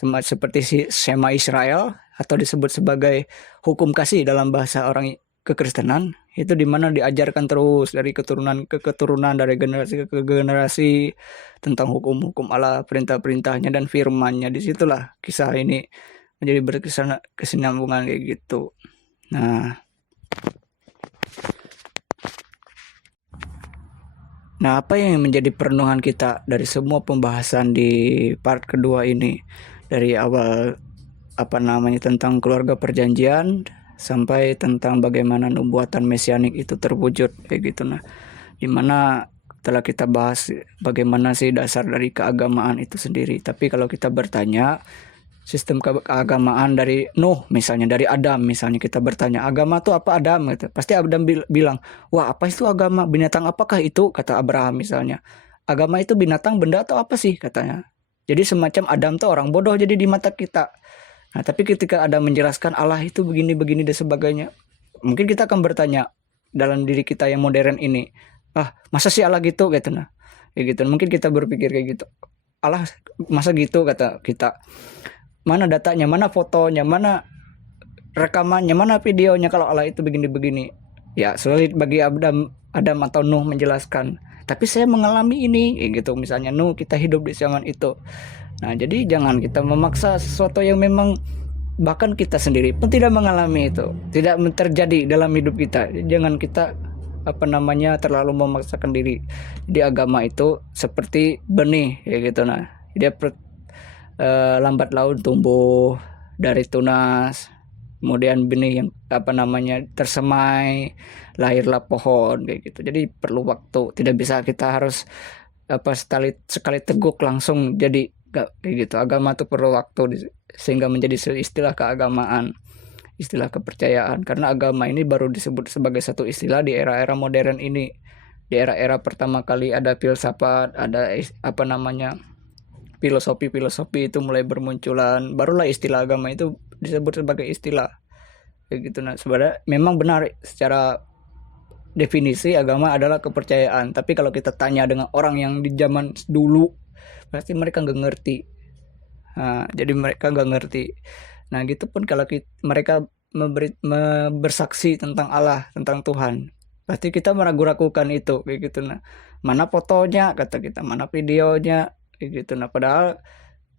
Seperti Shema Israel atau disebut sebagai hukum kasih dalam bahasa orang kekristenan, itu dimana diajarkan terus dari keturunan ke keturunan, dari generasi ke generasi tentang hukum-hukum Allah, perintah-perintahnya dan firman-Nya. Disitulah kisah ini menjadi berkesinambungan kayak gitu. Nah, apa yang menjadi perenungan kita dari semua pembahasan di part kedua ini, dari awal tentang keluarga perjanjian sampai tentang bagaimana nubuatan mesianik itu terwujud kayak gitu nah, dimana telah kita bahas bagaimana sih dasar dari keagamaan itu sendiri. Tapi kalau kita bertanya sistem keagamaan dari Nuh misalnya, dari Adam misalnya, kita bertanya agama itu apa Adam gitu, pasti Adam bilang wah apa itu agama, binatang apakah itu, kata Abraham misalnya. Agama itu binatang, benda atau apa sih katanya. Jadi semacam Adam tuh orang bodoh jadi di mata kita. Nah tapi ketika Adam menjelaskan Allah itu begini-begini dan sebagainya, mungkin kita akan bertanya dalam diri kita yang modern ini, masa sih Allah gitu nah, kayak gitu. Mungkin kita berpikir kayak gitu, Allah masa gitu kata kita. Mana datanya, mana fotonya, mana rekamannya, mana videonya kalau Allah itu begini-begini. Ya sulit bagi Adam atau Nuh menjelaskan. Tapi saya mengalami ini, gitu. Misalnya Nuh, kita hidup di zaman itu. Nah jadi jangan kita memaksa sesuatu yang memang bahkan kita sendiri pun tidak mengalami itu, tidak terjadi dalam hidup kita. Jangan kita terlalu memaksakan diri. Jadi agama itu seperti benih, ya gitu nah. Dia lambat laun tumbuh dari tunas kemudian benih yang tersemai, lahirlah pohon kayak gitu. Jadi perlu waktu, tidak bisa kita harus sekali teguk langsung jadi kayak gitu. Agama tuh perlu waktu sehingga menjadi istilah keagamaan, istilah kepercayaan. Karena agama ini baru disebut sebagai satu istilah di era-era modern ini. Di era-era pertama kali ada filsafat, ada filosofi itu mulai bermunculan, barulah istilah agama itu disebut sebagai istilah kayak gitu. Nah, sebenarnya memang benar secara definisi agama adalah kepercayaan, tapi kalau kita tanya dengan orang yang di zaman dulu pasti mereka nggak ngerti. Nah, jadi mereka nggak ngerti. Nah, gitu pun kalau mereka bersaksi tentang Allah, tentang Tuhan, pasti kita meragu-ragukan itu kayak gitu. Nah, mana fotonya kata kita, mana videonya kayak gitu. Nah, padahal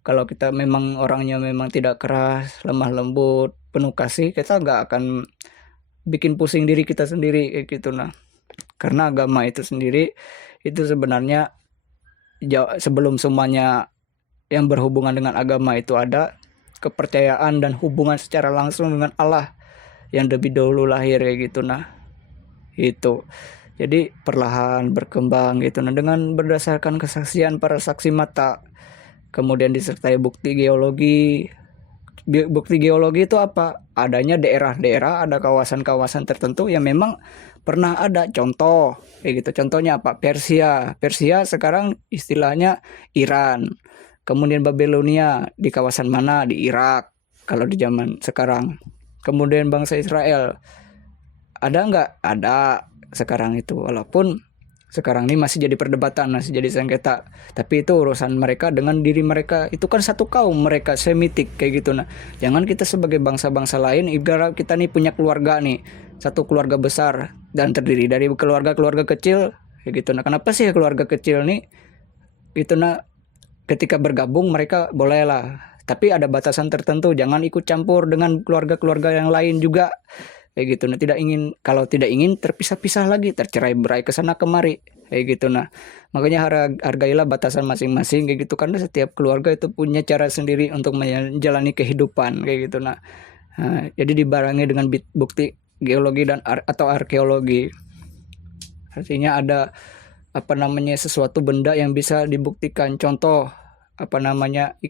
kalau kita memang orangnya memang tidak keras, lemah lembut, penuh kasih, kita nggak akan bikin pusing diri kita sendiri kayak gitu. Nah, karena agama itu sendiri itu sebenarnya sebelum semuanya yang berhubungan dengan agama itu ada, kepercayaan dan hubungan secara langsung dengan Allah yang lebih dahulu lahir kayak gitu. Nah, itu jadi perlahan berkembang gitu. Nah, dengan berdasarkan kesaksian para saksi mata, kemudian disertai bukti geologi. Bukti geologi itu apa? Adanya daerah-daerah, ada kawasan-kawasan tertentu yang memang pernah ada contoh kayak gitu. Contohnya apa? Persia sekarang istilahnya Iran. Kemudian Babilonia di kawasan mana? Di Irak kalau di zaman sekarang. Kemudian bangsa Israel ada nggak? Ada sekarang itu, walaupun sekarang ini masih jadi perdebatan, masih jadi sengketa, tapi itu urusan mereka dengan diri mereka. Itu kan satu kaum, mereka Semitik kayak gitu. Nah, jangan kita sebagai bangsa-bangsa lain, ibarat kita nih punya keluarga nih, satu keluarga besar dan terdiri dari keluarga-keluarga kecil kayak gitu. Nah, kenapa sih keluarga kecil nih itu, nah, ketika bergabung mereka bolehlah, tapi ada batasan tertentu, jangan ikut campur dengan keluarga-keluarga yang lain juga kayak gitu. Nah, kalau tidak ingin terpisah-pisah lagi, tercerai-berai ke sana kemari kayak gitu. Nah, makanya hargailah batasan masing-masing kayak gitu, karena setiap keluarga itu punya cara sendiri untuk menjalani kehidupan kayak gitu. Nah, jadi dibarengi dengan bukti geologi atau arkeologi, artinya ada sesuatu benda yang bisa dibuktikan. Contoh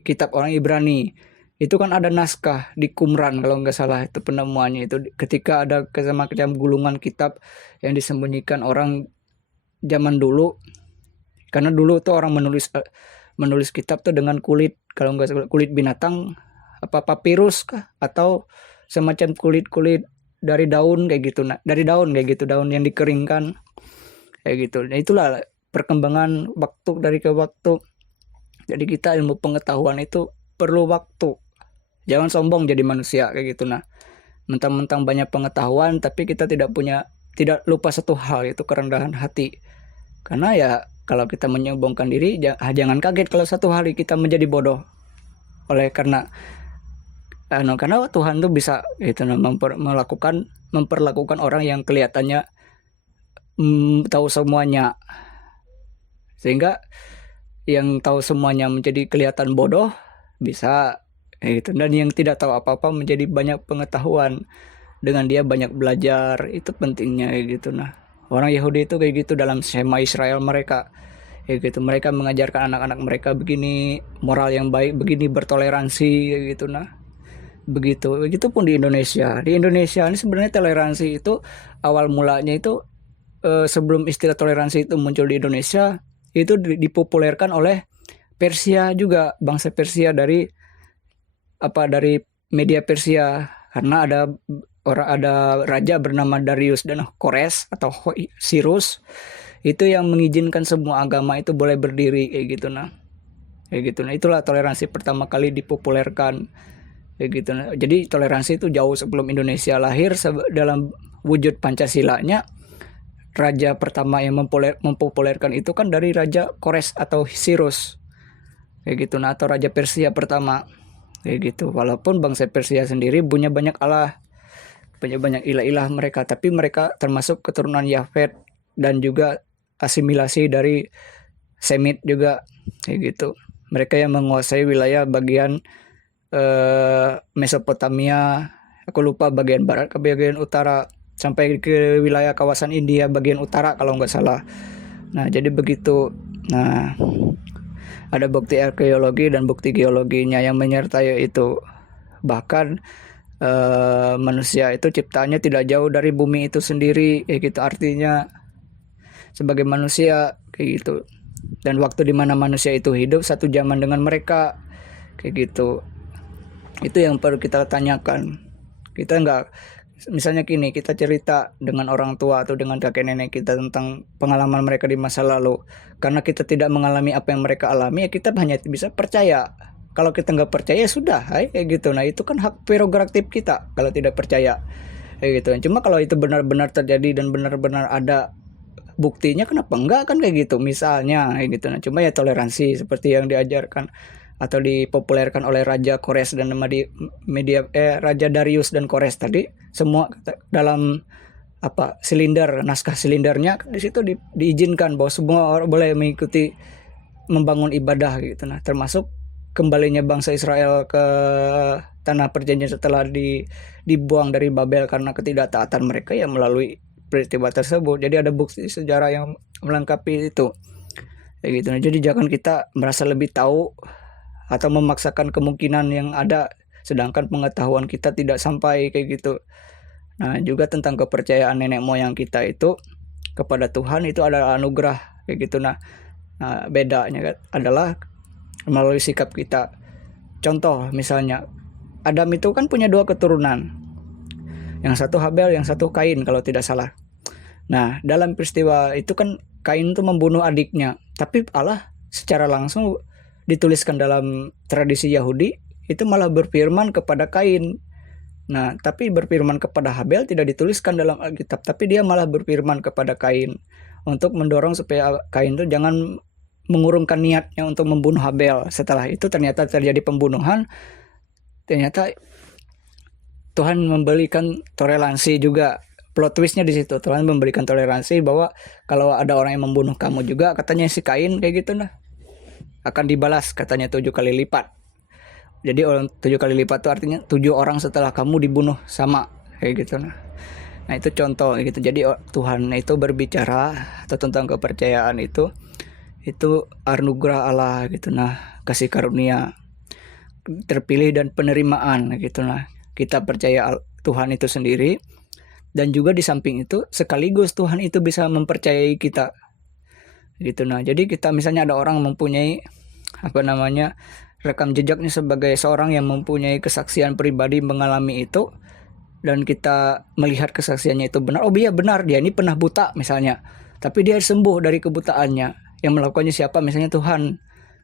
kitab orang Ibrani itu kan ada naskah di Qumran kalau nggak salah itu penemuannya, itu ketika ada semacam gulungan kitab yang disembunyikan orang zaman dulu, karena dulu tuh orang menulis kitab tuh dengan kulit, kalau nggak salah kulit binatang, papirus kah, atau semacam kulit dari daun kayak gitu. Nah, dari daun kayak gitu, daun yang dikeringkan kayak gitu. Nah, itulah perkembangan waktu dari ke waktu. Jadi kita ilmu pengetahuan itu perlu waktu. Jangan sombong jadi manusia kayak gitu. Nah, mentang-mentang banyak pengetahuan tapi kita tidak lupa satu hal, yaitu kerendahan hati. Karena ya kalau kita menyombongkan diri, jangan kaget kalau satu hari kita menjadi bodoh. Karena Tuhan tuh bisa gitu, memperlakukan orang yang kelihatannya tahu semuanya, sehingga yang tahu semuanya menjadi kelihatan bodoh bisa gitu, dan yang tidak tahu apa-apa menjadi banyak pengetahuan dengan dia banyak belajar. Itu pentingnya kayak gitu. Nah, orang Yahudi itu kayak gitu dalam Shema Israel mereka kayak gitu. Mereka mengajarkan anak-anak mereka begini, moral yang baik begini, bertoleransi kayak gitu. Nah, begitu pun di Indonesia. Di Indonesia ini sebenarnya toleransi itu awal mulanya itu sebelum istilah toleransi itu muncul di Indonesia, itu dipopulerkan oleh Persia juga, bangsa Persia dari media Persia, karena ada raja bernama Darius dan Kores atau Cyrus itu yang mengizinkan semua agama itu boleh berdiri kayak gitu. Nah, kayak gitu. Nah, itulah toleransi pertama kali dipopulerkan kayak gitu. Nah, jadi toleransi itu jauh sebelum Indonesia lahir. Dalam wujud Pancasilanya, raja pertama yang mempopulerkan itu kan dari Raja Kores atau Cyrus kayak gitu. Nah, atau Raja Persia pertama kayak gitu. Walaupun bangsa Persia sendiri punya banyak Allah, punya banyak ilah-ilah mereka, tapi mereka termasuk keturunan Yafet dan juga asimilasi dari Semit juga kayak gitu. Mereka yang menguasai wilayah bagian Mesopotamia Aku lupa bagian barat ke bagian utara, sampai ke wilayah kawasan India bagian utara kalau nggak salah. Nah, jadi begitu. Nah, ada bukti arkeologi dan bukti geologinya yang menyertai itu. Bahkan manusia itu ciptaannya tidak jauh dari bumi itu sendiri, kayak gitu. Artinya sebagai manusia kayak gitu. Dan waktu di mana manusia itu hidup satu zaman dengan mereka, kayak gitu. Itu yang perlu kita tanyakan. Kita nggak, misalnya gini, kita cerita dengan orang tua atau dengan kakek nenek kita tentang pengalaman mereka di masa lalu. Karena kita tidak mengalami apa yang mereka alami, ya kita hanya bisa percaya. Kalau kita nggak percaya ya sudah, kayak gitu. Nah, itu kan hak prerogatif kita kalau tidak percaya, kayak gitu. Cuma kalau itu benar-benar terjadi dan benar-benar ada buktinya, kenapa enggak, kan kayak gitu. Misalnya kayak gitu. Nah, cuma ya toleransi seperti yang diajarkan atau dipopulerkan oleh Raja Kores dan Raja Darius dan Kores tadi, semua dalam silinder, naskah silindernya di situ diizinkan bahwa semua orang boleh mengikuti membangun ibadah gitu. Nah, termasuk kembalinya bangsa Israel ke tanah perjanjian setelah dibuang dari Babel karena ketidaktaatan mereka ya melalui peristiwa tersebut. Jadi ada bukti sejarah yang melengkapi itu, kayak gitu. Nah, jadi jangan kita merasa lebih tahu atau memaksakan kemungkinan yang ada sedangkan pengetahuan kita tidak sampai, kayak gitu. Nah, juga tentang kepercayaan nenek moyang kita itu kepada Tuhan itu adalah anugerah, kayak gitu. Nah, bedanya adalah melalui sikap kita. Contoh misalnya Adam itu kan punya 2 keturunan, yang satu Habel, yang satu Kain kalau tidak salah. Nah, dalam peristiwa itu kan Kain itu membunuh adiknya, tapi Allah secara langsung dituliskan dalam tradisi Yahudi itu malah berfirman kepada Kain. Nah, tapi berfirman kepada Habel tidak dituliskan dalam Alkitab, tapi dia malah berfirman kepada Kain untuk mendorong supaya Kain itu jangan mengurungkan niatnya untuk membunuh Habel. Setelah itu ternyata terjadi pembunuhan, ternyata Tuhan memberikan toleransi juga. Plot twistnya di situ, Tuhan memberikan toleransi bahwa kalau ada orang yang membunuh kamu juga, katanya si Kain kayak gitu, nah akan dibalas katanya 7 kali lipat. Jadi orang 7 kali lipat itu artinya 7 orang setelah kamu dibunuh sama, kayak gitu. Nah itu contoh gitu. Jadi Tuhan itu berbicara atau tentang kepercayaan itu anugerah Allah gitu. Nah, kasih karunia, terpilih dan penerimaan gitu. Nah, kita percaya Tuhan itu sendiri, dan juga di samping itu sekaligus Tuhan itu bisa mempercayai kita gitu. Nah, jadi kita misalnya ada orang mempunyai rekam jejaknya sebagai seorang yang mempunyai kesaksian pribadi mengalami itu, dan kita melihat kesaksiannya itu benar. Oh iya benar, dia ini pernah buta misalnya, tapi dia sembuh dari kebutaannya. Yang melakukannya siapa? Misalnya Tuhan.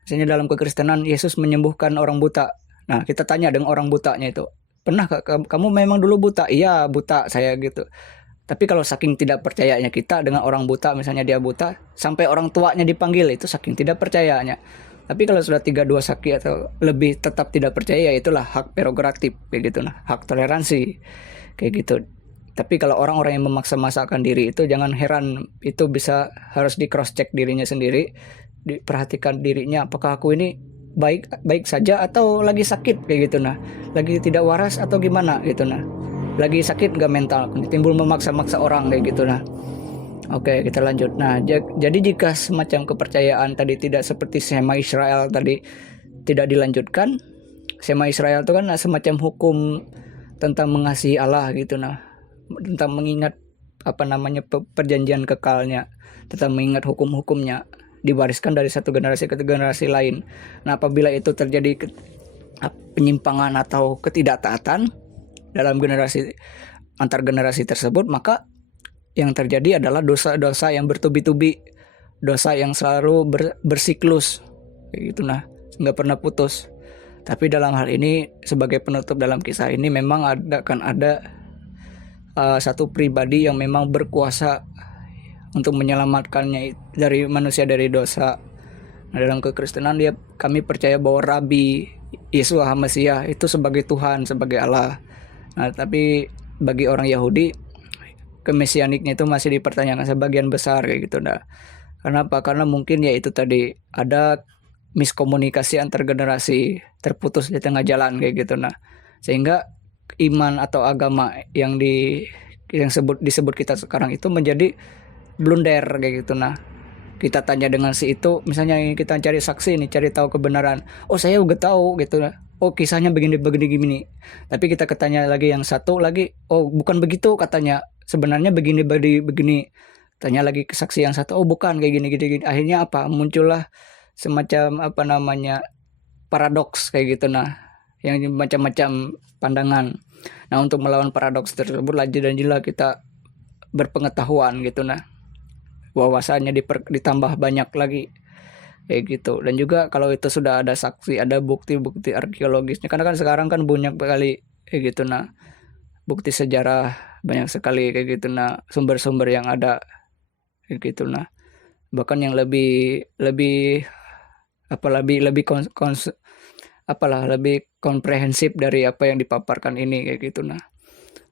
Misalnya dalam kekristenan Yesus menyembuhkan orang buta. Nah, kita tanya dengan orang butanya itu, pernah kamu memang dulu buta? Iya buta saya gitu. Tapi kalau saking tidak percayanya kita dengan orang buta, misalnya dia buta sampai orang tuanya dipanggil, itu saking tidak percayanya. Tapi kalau sudah 3-2 saksi atau lebih tetap tidak percaya, itulah hak prerogatif, kayak gitu. Nah, hak toleransi, kayak gitu. Tapi kalau orang-orang yang memaksa-maksakan diri itu jangan heran, itu bisa harus di cross check dirinya sendiri, diperhatikan dirinya, apakah aku ini baik saja atau lagi sakit, kayak gitu. Nah, lagi tidak waras atau gimana gitu. Nah, lagi sakit nggak mental, timbul memaksa-maksa orang, kayak gitu. Nah, oke, kita lanjut. Nah, jadi jika semacam kepercayaan tadi tidak seperti Shema Israel tadi tidak dilanjutkan, Shema Israel itu kan semacam hukum tentang mengasihi Allah gitu. Nah, tentang mengingat perjanjian kekalnya, tentang mengingat hukum-hukumnya, diwariskan dari satu generasi ke generasi lain. Nah, apabila itu terjadi penyimpangan atau ketidaktaatan dalam generasi antar generasi tersebut, maka yang terjadi adalah dosa-dosa yang bertubi-tubi, dosa yang selalu bersiklus, kayak gitu. Nah, nggak pernah putus. Tapi dalam hal ini sebagai penutup dalam kisah ini memang ada satu pribadi yang memang berkuasa untuk menyelamatkannya dari manusia dari dosa. Nah, dalam kekristenan kami percaya bahwa Rabi Yesus Mesias itu sebagai Tuhan, sebagai Allah. Nah, tapi bagi orang Yahudi kemesianiknya itu masih dipertanyakan sebagian besar, kayak gitu. Nah, kenapa? Karena mungkin ya itu tadi ada miskomunikasi antar generasi, terputus di tengah jalan, kayak gitu. Nah, sehingga iman atau agama yang disebut kita sekarang itu menjadi blunder kayak gitu. Nah, kita tanya dengan si itu, misalnya kita cari saksi nih, cari tahu kebenaran. Oh, saya udah tahu gitu lah. Oh, kisahnya begini begini gini. Tapi kita ketanya lagi yang satu lagi, oh bukan begitu katanya. Sebenarnya begini begini begini. Tanya lagi ke saksi yang satu, oh bukan kayak gini gini gini. Akhirnya apa? Muncullah semacam apa namanya paradoks kayak gitu, nah, yang macam-macam pandangan. Nah, untuk melawan paradoks tersebut lagi dan jila kita berpengetahuan gitu, nah, wawasannya ditambah banyak lagi kayak gitu. Dan juga kalau itu sudah ada saksi, ada bukti-bukti arkeologisnya, karena kan sekarang kan banyak sekali kayak gitu, nah, bukti sejarah banyak sekali kayak gitu, nah, sumber-sumber yang ada kayak gitu, nah, bahkan yang lebih lebih apa lebih lebih komprehensif dari apa yang dipaparkan ini kayak gitu. Nah,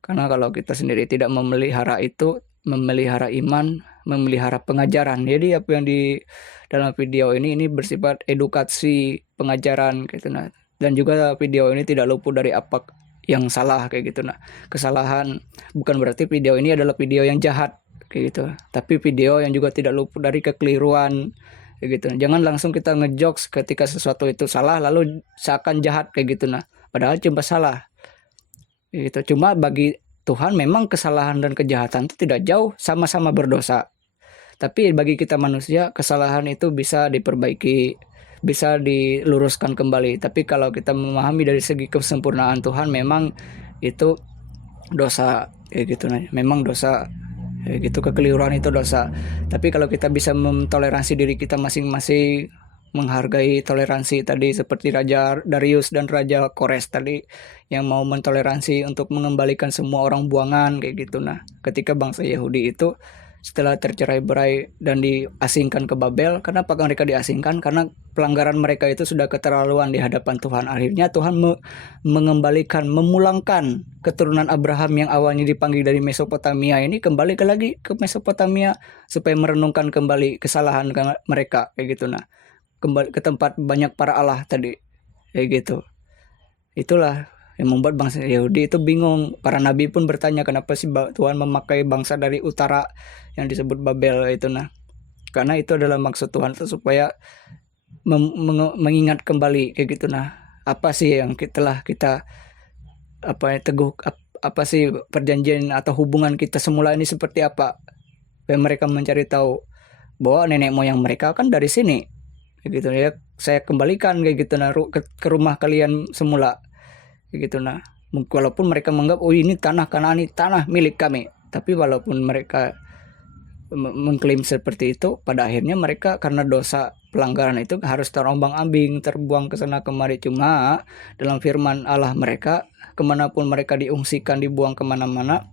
karena kalau kita sendiri tidak memelihara itu, memelihara iman, memelihara pengajaran. Jadi apa yang di dalam video ini bersifat edukasi, pengajaran gitu. Nah, dan juga video ini tidak luput dari apa yang salah kayak gitu. Nah, kesalahan bukan berarti video ini adalah video yang jahat kayak gitu. Tapi video yang juga tidak luput dari kekeliruan kayak gitu. Jangan langsung kita ngejokes ketika sesuatu itu salah lalu seakan jahat kayak gitu. Nah, padahal cuma salah kayak gitu. Cuma bagi Tuhan memang kesalahan dan kejahatan itu tidak jauh, sama-sama berdosa. Tapi bagi kita manusia, kesalahan itu bisa diperbaiki, bisa diluruskan kembali. Tapi kalau kita memahami dari segi kesempurnaan Tuhan, memang itu dosa kayak gitu. Nah, memang dosa kayak gitu, kekeliruan itu dosa. Tapi kalau kita bisa mentoleransi diri kita masing-masing, menghargai toleransi tadi seperti Raja Darius dan Raja Kores tadi yang mau mentoleransi untuk mengembalikan semua orang buangan kayak gitu. Nah, ketika bangsa Yahudi itu setelah tercerai-berai dan diasingkan ke Babel, kenapa mereka diasingkan? Karena pelanggaran mereka itu sudah keterlaluan di hadapan Tuhan. Akhirnya Tuhan mengembalikan, memulangkan keturunan Abraham yang awalnya dipanggil dari Mesopotamia ini kembali lagi ke Mesopotamia supaya merenungkan kembali kesalahan mereka kayak gitu. Nah, kembali ke tempat banyak para Allah tadi kayak gitu. Itulah yang membuat bangsa Yahudi itu bingung. Para nabi pun bertanya kenapa sih Tuhan memakai bangsa dari utara yang disebut Babel itu. Nah, karena itu adalah maksud Tuhan itu supaya mengingat kembali kayak gitu. Nah, apa sih yang telah kita teguh, apa sih perjanjian atau hubungan kita semula ini seperti apa. Supaya mereka mencari tahu bahwa nenek moyang mereka kan dari sini kayak gitu ya. Saya kembalikan kayak gitu, nah, ke rumah kalian semula kayak gitu. Nah, walaupun mereka menganggap oh ini tanah Kanaan, ini tanah milik kami, tapi walaupun mereka mengklaim seperti itu, pada akhirnya mereka karena dosa pelanggaran itu harus terombang-ambing, terbuang ke sana kemari. Cuma dalam firman Allah mereka, kemanapun mereka diungsikan, dibuang kemana-mana,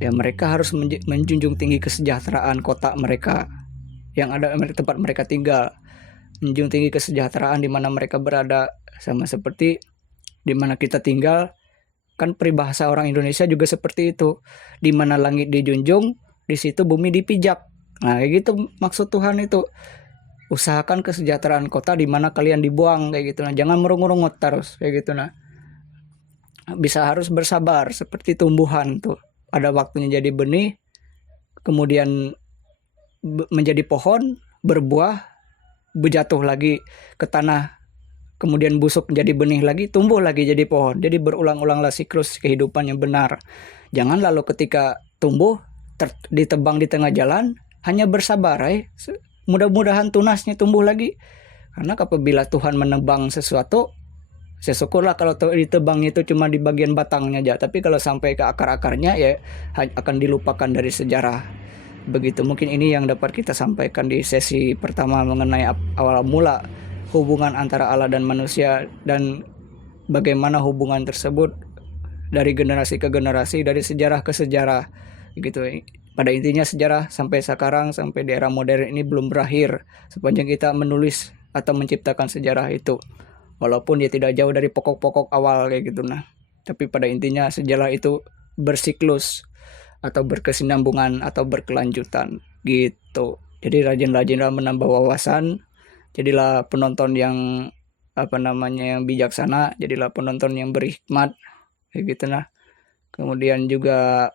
ya mereka harus menjunjung tinggi kesejahteraan kota mereka yang ada tempat mereka tinggal, menjunjung tinggi kesejahteraan di mana mereka berada, sama seperti di mana kita tinggal. Kan peribahasa orang Indonesia juga seperti itu, di mana langit dijunjung, di situ bumi dipijak. Nah, kayak gitu maksud Tuhan itu. Usahakan kesejahteraan kota di mana kalian dibuang kayak gitu. Nah, jangan merungut-rungut terus kayak gitu. Nah, bisa harus bersabar seperti tumbuhan tuh. Ada waktunya jadi benih, kemudian menjadi pohon, berbuah, berjatuh lagi ke tanah, kemudian busuk menjadi benih lagi, tumbuh lagi jadi pohon. Jadi berulang-ulanglah siklus kehidupan yang benar. Jangan lalu ketika tumbuh ditebang di tengah jalan hanya bersabar, mudah-mudahan tunasnya tumbuh lagi. Karena apabila Tuhan menebang sesuatu, syukurlah kalau ditebang itu cuma di bagian batangnya aja, tapi kalau sampai ke akar-akarnya ya akan dilupakan dari sejarah. Begitu, mungkin ini yang dapat kita sampaikan di sesi pertama mengenai awal mula hubungan antara Allah dan manusia, dan bagaimana hubungan tersebut dari generasi ke generasi, dari sejarah ke sejarah gitu. Pada intinya sejarah sampai sekarang, sampai di era modern ini belum berakhir sepanjang kita menulis atau menciptakan sejarah itu, walaupun dia tidak jauh dari pokok-pokok awal kayak gitu. Nah, tapi pada intinya sejarah itu bersiklus atau berkesinambungan atau berkelanjutan gitu. Jadi rajin-rajinlah menambah wawasan, jadilah penonton yang yang bijaksana, jadilah penonton yang berhikmat kayak gitu. Nah, kemudian juga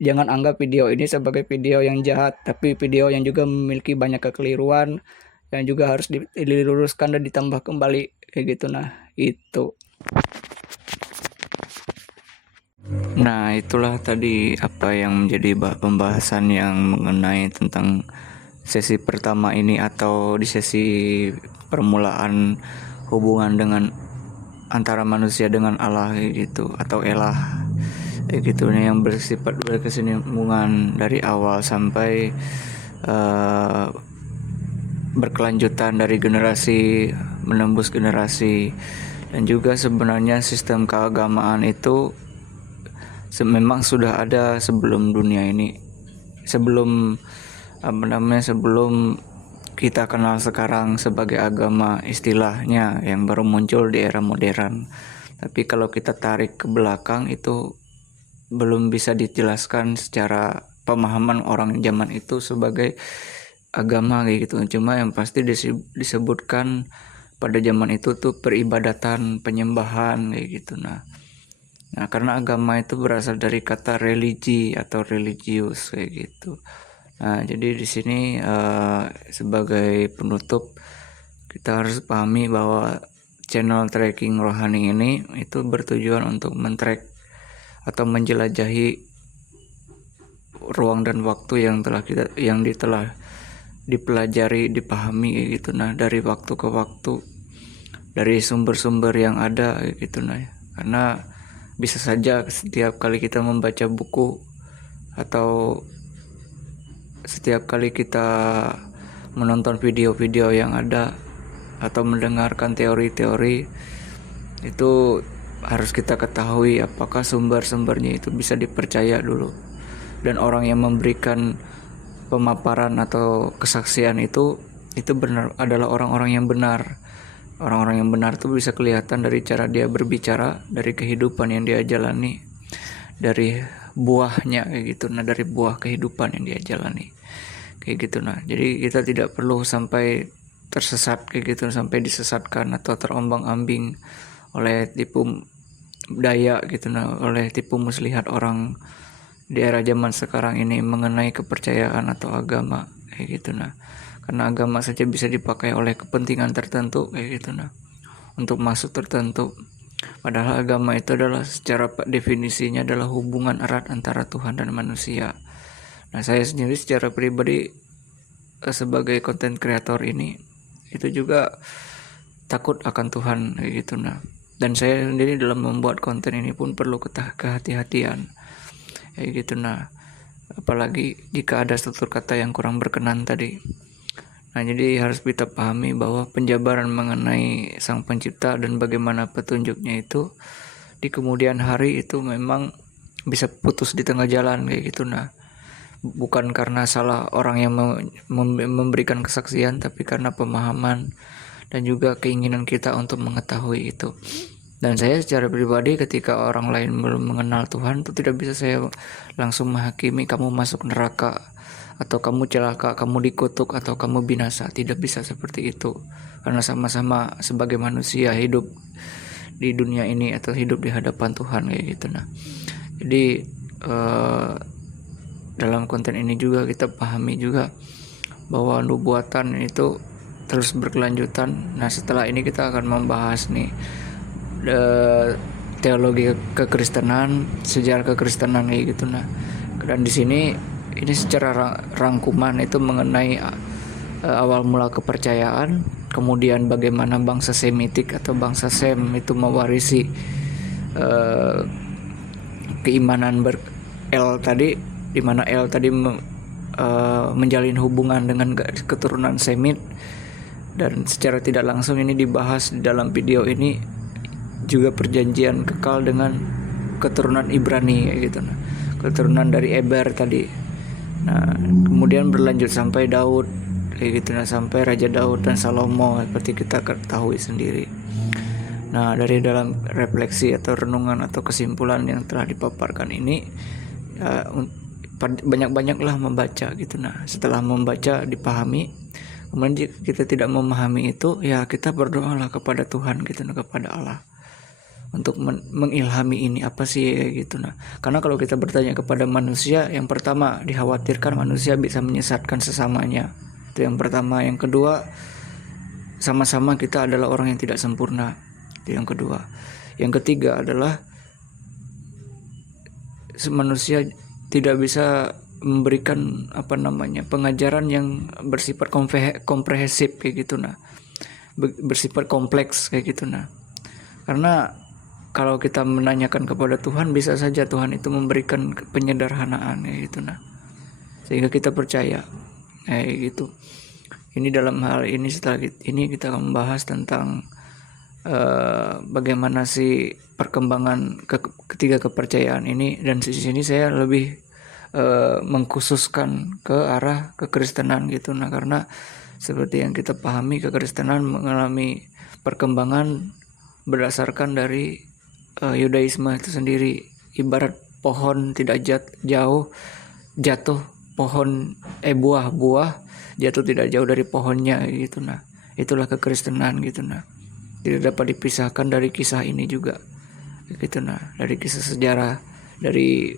jangan anggap video ini sebagai video yang jahat, tapi video yang juga memiliki banyak kekeliruan yang juga harus diluruskan dan ditambah kembali kayak gitu. Nah, itu. Nah, itulah tadi apa yang menjadi pembahasan yang mengenai tentang sesi pertama ini, atau di sesi permulaan hubungan dengan antara manusia dengan Allah kayak gitu, atau elah kayak gitu, yang bersifat berkesinambungan dari awal sampai berkelanjutan dari generasi menembus generasi. Dan juga sebenarnya sistem keagamaan itu memang sudah ada sebelum dunia ini, sebelum kita kenal sekarang sebagai agama istilahnya yang baru muncul di era modern. Tapi kalau kita tarik ke belakang, itu belum bisa dijelaskan secara pemahaman orang zaman itu sebagai agama kayak gitu. Cuma yang pasti disebutkan pada zaman itu tuh peribadatan, penyembahan kayak gitu. Nah, karena agama itu berasal dari kata religi atau religius kayak gitu. Nah, jadi di sini sebagai penutup kita harus pahami bahwa channel tracking rohani ini itu bertujuan untuk men-track atau menjelajahi ruang dan waktu yang telah dipelajari, dipahami kayak gitu. Nah, dari waktu ke waktu, dari sumber-sumber yang ada kayak gitu. Nah, karena bisa saja setiap kali kita membaca buku atau setiap kali kita menonton video-video yang ada atau mendengarkan teori-teori, itu harus kita ketahui apakah sumber-sumbernya itu bisa dipercaya dulu, dan orang yang memberikan pemaparan atau kesaksian itu benar adalah orang-orang yang benar. Orang-orang yang benar itu bisa kelihatan dari cara dia berbicara, dari kehidupan yang dia jalani, dari buahnya kayak gitu. Nah, dari buah kehidupan yang dia jalani kayak gitu. Nah, jadi kita tidak perlu sampai tersesat kayak gitu, sampai disesatkan atau terombang-ambing oleh tipu daya gitu, nah, oleh tipu muslihat orang di era zaman sekarang ini mengenai kepercayaan atau agama kayak gitu. Nah, karena agama saja bisa dipakai oleh kepentingan tertentu kayak gitu, nah, untuk masuk tertentu. Padahal agama itu adalah secara definisinya adalah hubungan erat antara Tuhan dan manusia. Nah, saya sendiri secara pribadi sebagai content creator ini itu juga takut akan Tuhan kayak gitu. Nah, dan saya sendiri dalam membuat konten ini pun perlu kehati-hatian kayak gitu. Nah, apalagi jika ada tutur kata yang kurang berkenan tadi. Nah, jadi harus kita pahami bahwa penjabaran mengenai Sang Pencipta dan bagaimana petunjuknya itu di kemudian hari itu memang bisa putus di tengah jalan kayak gitu. Nah, bukan karena salah orang yang memberikan kesaksian, tapi karena pemahaman dan juga keinginan kita untuk mengetahui itu. Dan saya secara pribadi ketika orang lain belum mengenal Tuhan itu tidak bisa saya langsung menghakimi kamu masuk neraka atau kamu celaka, kamu dikutuk atau kamu binasa. Tidak bisa seperti itu, karena sama-sama sebagai manusia hidup di dunia ini atau hidup di hadapan Tuhan kayak gitu. Nah, jadi dalam konten ini juga kita pahami juga bahwa nubuatan itu terus berkelanjutan. Nah, setelah ini kita akan membahas nih teologi kekristenan, sejarah kekristenan kayak gitu. Nah, dan di sini ini secara rangkuman itu mengenai awal mula kepercayaan, kemudian bagaimana bangsa Semitik atau bangsa Sem itu mewarisi keimanan El tadi, di mana El tadi menjalin hubungan dengan keturunan Semit, dan secara tidak langsung ini dibahas di dalam video ini juga perjanjian kekal dengan keturunan Ibrani kayak gitu. Nah, keturunan dari Eber tadi. Nah, kemudian berlanjut sampai Daud kayak gitu. Nah, sampai Raja Daud dan Salomo seperti kita ketahui sendiri. Nah, dari dalam refleksi atau renungan atau kesimpulan yang telah dipaparkan ini, banyak-banyaklah membaca gitu. Nah, setelah membaca dipahami, kemudian kita tidak memahami itu, ya kita berdoalah kepada Tuhan gitu, kepada Allah. untuk mengilhami ini apa sih gitu. Nah, karena kalau kita bertanya kepada manusia, yang pertama dikhawatirkan manusia bisa menyesatkan sesamanya. Itu yang pertama. Yang kedua, sama-sama kita adalah orang yang tidak sempurna. Itu yang kedua. Yang ketiga adalah manusia tidak bisa memberikan pengajaran yang bersifat komprehensif kayak gitu, nah bersifat kompleks kayak gitu. Nah, karena kalau kita menanyakan kepada Tuhan, bisa saja Tuhan itu memberikan penyederhanaan kayak gitu, nah sehingga kita percaya kayak gitu. Ini dalam hal ini, setelah ini kita akan membahas tentang bagaimana sih perkembangan ketiga kepercayaan ini, dan di sini saya lebih mengkhususkan ke arah kekristenan gitu. Nah, karena seperti yang kita pahami, kekristenan mengalami perkembangan berdasarkan dari Yudaisme itu sendiri. Ibarat pohon tidak jatuh pohon buah jatuh tidak jauh dari pohonnya gitu. Nah, itulah kekristenan gitu. Nah, tidak dapat dipisahkan dari kisah ini juga gitu. Nah, dari kisah sejarah dari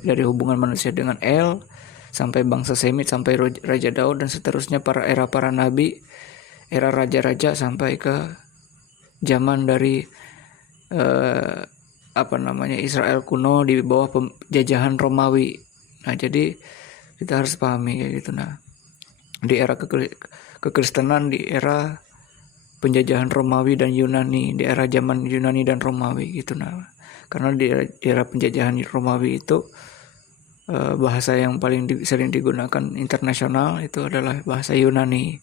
dari hubungan manusia dengan El sampai bangsa Semit, sampai Raja Daud dan seterusnya, para nabi, era raja-raja, sampai ke zaman dari Israel kuno di bawah penjajahan Romawi. Nah, jadi kita harus pahami kayak gitu. Nah, di era kekristenan, di era penjajahan Romawi dan Yunani, di era zaman Yunani dan Romawi gitu. Nah, karena di era penjajahan Romawi itu bahasa yang paling sering digunakan internasional itu adalah bahasa Yunani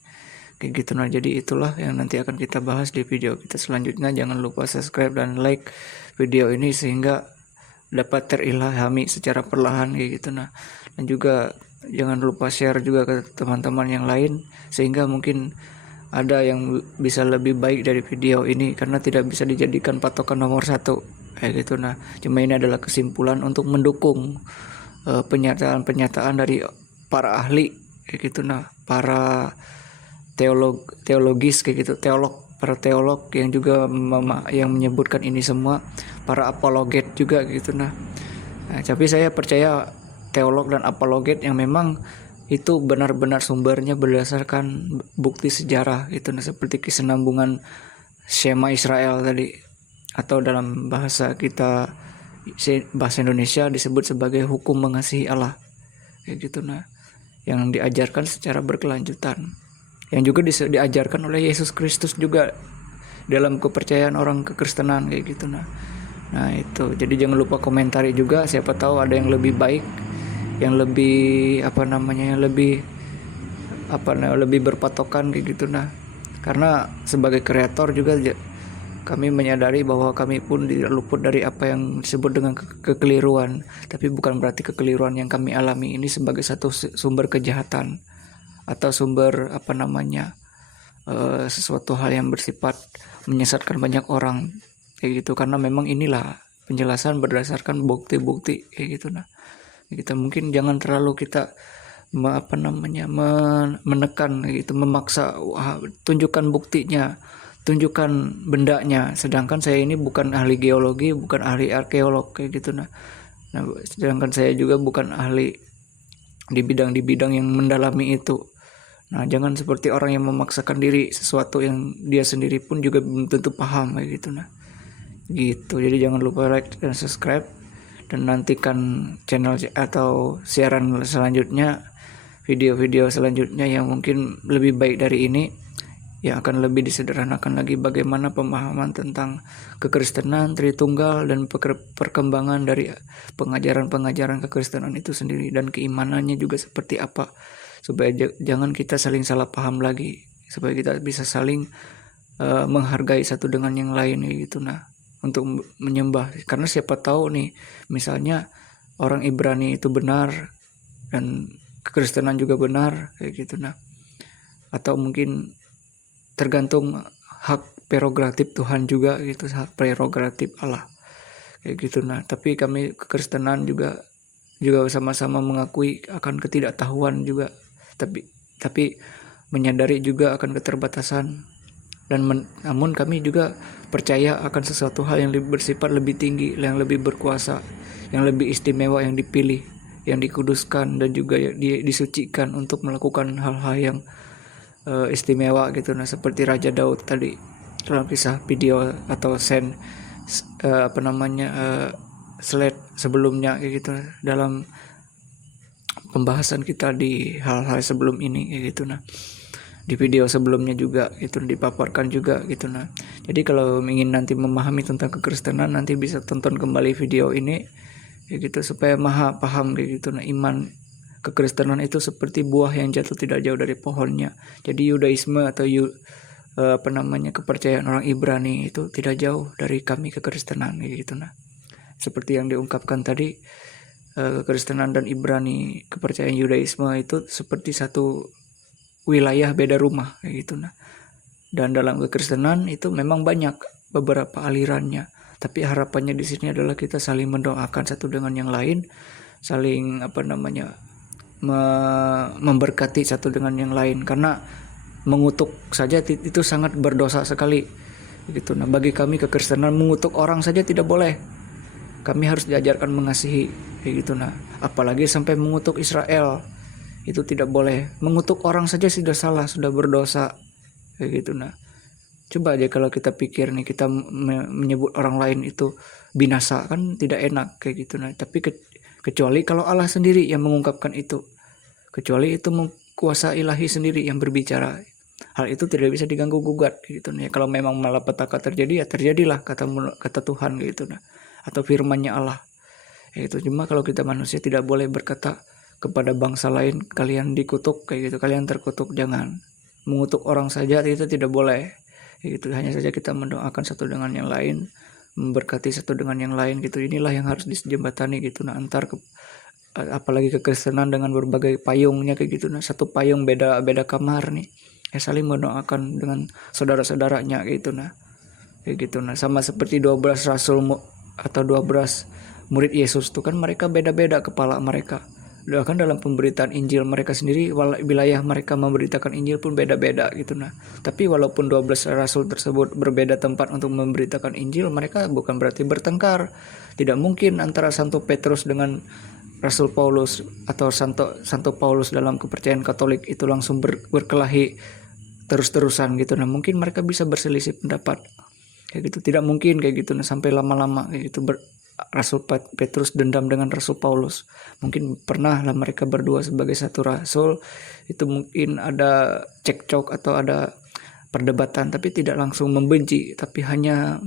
kayak gitu. Nah, jadi itulah yang nanti akan kita bahas di video kita selanjutnya. Jangan lupa subscribe dan like video ini sehingga dapat terilhami secara perlahan kayak gitu. Nah, dan juga jangan lupa share juga ke teman-teman yang lain sehingga mungkin ada yang bisa lebih baik dari video ini, karena tidak bisa dijadikan patokan nomor satu kayak gitu. Nah, cuma ini adalah kesimpulan untuk mendukung pernyataan-pernyataan dari para ahli kayak gitu. Nah, para teologis kayak gitu, para teolog yang juga yang menyebutkan ini semua, para apologet juga gitu. Nah, tapi saya percaya teolog dan apologet yang memang itu benar-benar sumbernya berdasarkan bukti sejarah gitu. Nah, seperti kesinambungan Shema Israel tadi, atau dalam bahasa kita, bahasa Indonesia disebut sebagai hukum mengasihi Allah kayak gitu. Nah, yang diajarkan secara berkelanjutan, yang juga diajarkan oleh Yesus Kristus juga dalam kepercayaan orang kekristenan kayak gitu. Nah, itu. Jadi jangan lupa komentari juga, siapa tahu ada yang lebih baik, yang lebih lebih berpatokan kayak gitu. Nah, karena sebagai kreator juga kami menyadari bahwa kami pun tidak luput dari apa yang disebut dengan kekeliruan, tapi bukan berarti kekeliruan yang kami alami ini sebagai satu sumber kejahatan atau sumber sesuatu hal yang bersifat menyesatkan banyak orang kayak gitu. Karena memang inilah penjelasan berdasarkan bukti-bukti kayak gitu. Nah, kita mungkin jangan terlalu kita menekan gitu, memaksa, tunjukkan buktinya, tunjukkan bendanya, sedangkan saya ini bukan ahli geologi, bukan ahli arkeolog kayak gitu. Nah, sedangkan saya juga bukan ahli di bidang yang mendalami itu. Nah, jangan seperti orang yang memaksakan diri sesuatu yang dia sendiri pun juga belum tentu paham kayak gitu. Nah, gitu. Jadi jangan lupa like dan subscribe, dan nantikan channel atau siaran selanjutnya, video-video selanjutnya yang mungkin lebih baik dari ini, yang akan lebih disederhanakan lagi bagaimana pemahaman tentang kekristenan Tritunggal dan perkembangan dari pengajaran-pengajaran kekristenan itu sendiri, dan keimanannya juga seperti apa, supaya jangan kita saling salah paham lagi, supaya kita bisa saling menghargai satu dengan yang lain gitu. Nah, untuk menyembah, karena siapa tahu nih, misalnya orang Ibrani itu benar dan kekristenan juga benar kayak gitu. Nah, atau mungkin tergantung hak prerogatif Tuhan juga gitu, hak prerogatif Allah kayak gitu. Nah, tapi kami kekristenan juga sama-sama mengakui akan ketidaktahuan juga, tapi menyadari juga akan keterbatasan namun kami juga percaya akan sesuatu hal yang bersifat lebih tinggi, yang lebih berkuasa, yang lebih istimewa, yang dipilih, yang dikuduskan dan juga disucikan untuk melakukan hal-hal yang istimewa gitu. Nah, seperti Raja Daud tadi dalam kisah video atau slide sebelumnya kayak gitu, dalam pembahasan kita di hal-hal sebelum ini kayak gitu. Nah, di video sebelumnya juga itu dipaparkan juga gitu. Nah, jadi kalau ingin nanti memahami tentang kekristenan, nanti bisa tonton kembali video ini kayak gitu supaya paham kayak gitu. Nah, iman kekristenan itu seperti buah yang jatuh tidak jauh dari pohonnya. Jadi Yudaisme atau kepercayaan orang Ibrani itu tidak jauh dari kami kekristenan kayak gitu. Nah, seperti yang diungkapkan tadi, kekristenan dan Ibrani, kepercayaan Yudaisme itu seperti satu wilayah beda rumah kayak gitu. Nah, dan dalam kekristenan itu memang banyak beberapa alirannya, tapi harapannya di sini adalah kita saling mendoakan satu dengan yang lain, saling memberkati satu dengan yang lain, karena mengutuk saja itu sangat berdosa sekali gitu. Nah, bagi kami kekristenan mengutuk orang saja tidak boleh. Kami harus diajarkan mengasihi kayak gitu. Nah, apalagi sampai mengutuk Israel, itu tidak boleh. Mengutuk orang saja sudah salah, sudah berdosa kayak gitu. Nah, coba aja kalau kita pikir nih, kita menyebut orang lain itu binasa, kan tidak enak kayak gitu. Nah, tapi kecuali kalau Allah sendiri yang mengungkapkan itu, kecuali itu kuasa ilahi sendiri yang berbicara, hal itu tidak bisa diganggu gugat gitu. Nah, kalau memang malapetaka terjadi, ya terjadilah kata Tuhan gitu. Nah, atau firman-Nya Allah itu. Cuma kalau kita manusia tidak boleh berkata kepada bangsa lain, kalian dikutuk kayak gitu, kalian terkutuk. Jangan mengutuk orang saja, itu tidak boleh kayak gitu. Hanya saja kita mendoakan satu dengan yang lain, memberkati satu dengan yang lain gitu. Inilah yang harus dijembatani gitu. Nah, apalagi kekristenan dengan berbagai payungnya kayak gitu. Nah, satu payung beda kamar nih, saling mendoakan dengan saudara-saudaranya kayak gitu. Nah, kayak gitu. Nah, sama seperti 12 rasul atau 12 murid Yesus itu kan mereka beda-beda kepala mereka. Bahkan dalam pemberitaan Injil mereka sendiri, wilayah mereka memberitakan Injil pun beda-beda gitu. Nah, tapi walaupun 12 rasul tersebut berbeda tempat untuk memberitakan Injil, mereka bukan berarti bertengkar. Tidak mungkin antara Santo Petrus dengan Rasul Paulus atau Santo Paulus dalam kepercayaan Katolik itu langsung berkelahi terus-terusan gitu. Nah, mungkin mereka bisa berselisih pendapat kayak gitu. Tidak mungkin kayak gitu. Nah, sampai lama-lama kayak gitu Rasul Petrus dendam dengan Rasul Paulus. Mungkin pernah lah mereka berdua sebagai satu rasul itu mungkin ada cekcok atau ada perdebatan, tapi tidak langsung membenci, tapi hanya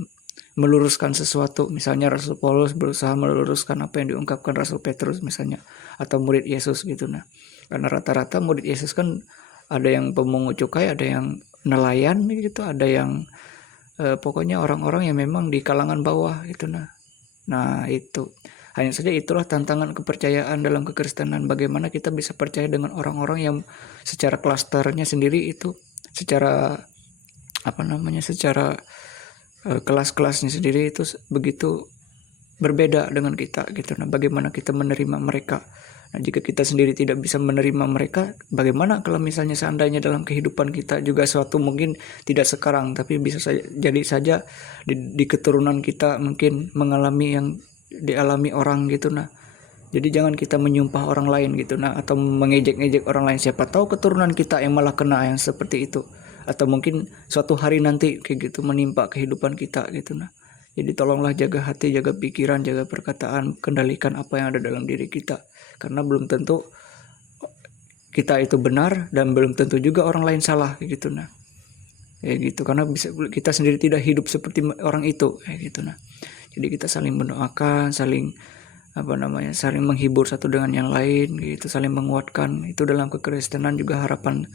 meluruskan sesuatu. Misalnya Rasul Paulus berusaha meluruskan apa yang diungkapkan Rasul Petrus misalnya, atau murid Yesus gitu. Nah, karena rata-rata murid Yesus kan ada yang pemungut cukai, ada yang nelayan gitu, ada yang pokoknya orang-orang yang memang di kalangan bawah gitu. Nah, itu hanya saja itulah tantangan kepercayaan dalam kekristenan. Bagaimana kita bisa percaya dengan orang-orang yang secara klasternya sendiri itu, secara secara kelas-kelasnya sendiri itu begitu berbeda dengan kita gitu. Nah, bagaimana kita menerima mereka? Nah, jika kita sendiri tidak bisa menerima mereka, bagaimana kalau misalnya seandainya dalam kehidupan kita juga suatu mungkin tidak sekarang, tapi bisa jadi saja di keturunan kita mungkin mengalami yang dialami orang gitu. Nah, jadi jangan kita menyumpah orang lain gitu, nah, atau mengejek-ngejek orang lain. Siapa tahu keturunan kita yang malah kena yang seperti itu, atau mungkin suatu hari nanti kayak gitu menimpa kehidupan kita gitu. Nah, jadi tolonglah jaga hati, jaga pikiran, jaga perkataan, kendalikan apa yang ada dalam diri kita, karena belum tentu kita itu benar dan belum tentu juga orang lain salah kayak gitu. Nah, kayak gitu, karena bisa kita sendiri tidak hidup seperti orang itu kayak gitu. Nah, jadi kita saling mendoakan, saling saling menghibur satu dengan yang lain gitu, saling menguatkan. Itu dalam kekristenan juga harapan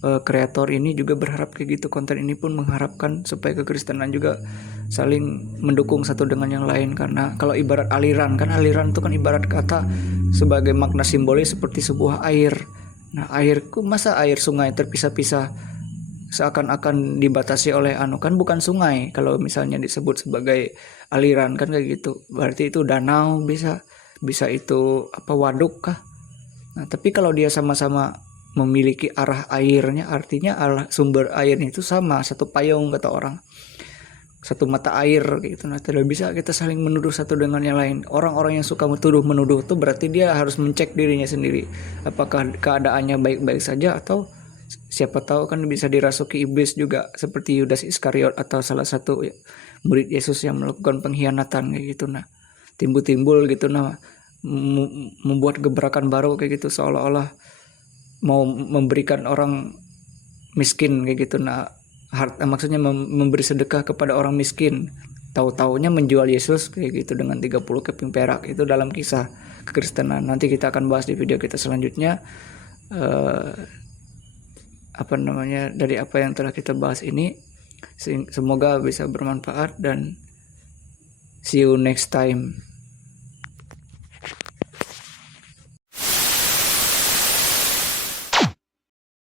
kreator ini juga berharap kayak gitu. Konten ini pun mengharapkan supaya kekristenan juga saling mendukung satu dengan yang lain. Karena kalau ibarat aliran, kan aliran itu kan ibarat kata sebagai makna simbolis seperti sebuah air. Nah, airku, masa air sungai terpisah-pisah seakan-akan dibatasi oleh kan bukan sungai kalau misalnya disebut sebagai aliran, kan kayak gitu. Berarti itu danau, bisa itu waduk kah. Nah, tapi kalau dia sama-sama memiliki arah airnya, artinya arah sumber airnya itu sama, satu payung kata orang, satu mata air gitu. Nah, tidak bisa kita saling menuduh satu dengan yang lain. Orang-orang yang suka menuduh itu berarti dia harus mencek dirinya sendiri, apakah keadaannya baik-baik saja, atau siapa tahu kan bisa dirasuki iblis juga, seperti Yudas Iskariot atau salah satu murid Yesus yang melakukan pengkhianatan kayak gitu. Nah, timbul-timbul gitu, nah membuat gebrakan baru kayak gitu, seolah-olah mau memberikan orang miskin kayak gitu. Nah, maksudnya memberi sedekah kepada orang miskin, tahu-taunya menjual Yesus kayak gitu dengan 30 keping perak. Itu dalam kisah kekristenan. Nanti kita akan bahas di video kita selanjutnya. Dari apa yang telah kita bahas ini, semoga bisa bermanfaat, dan see you next time.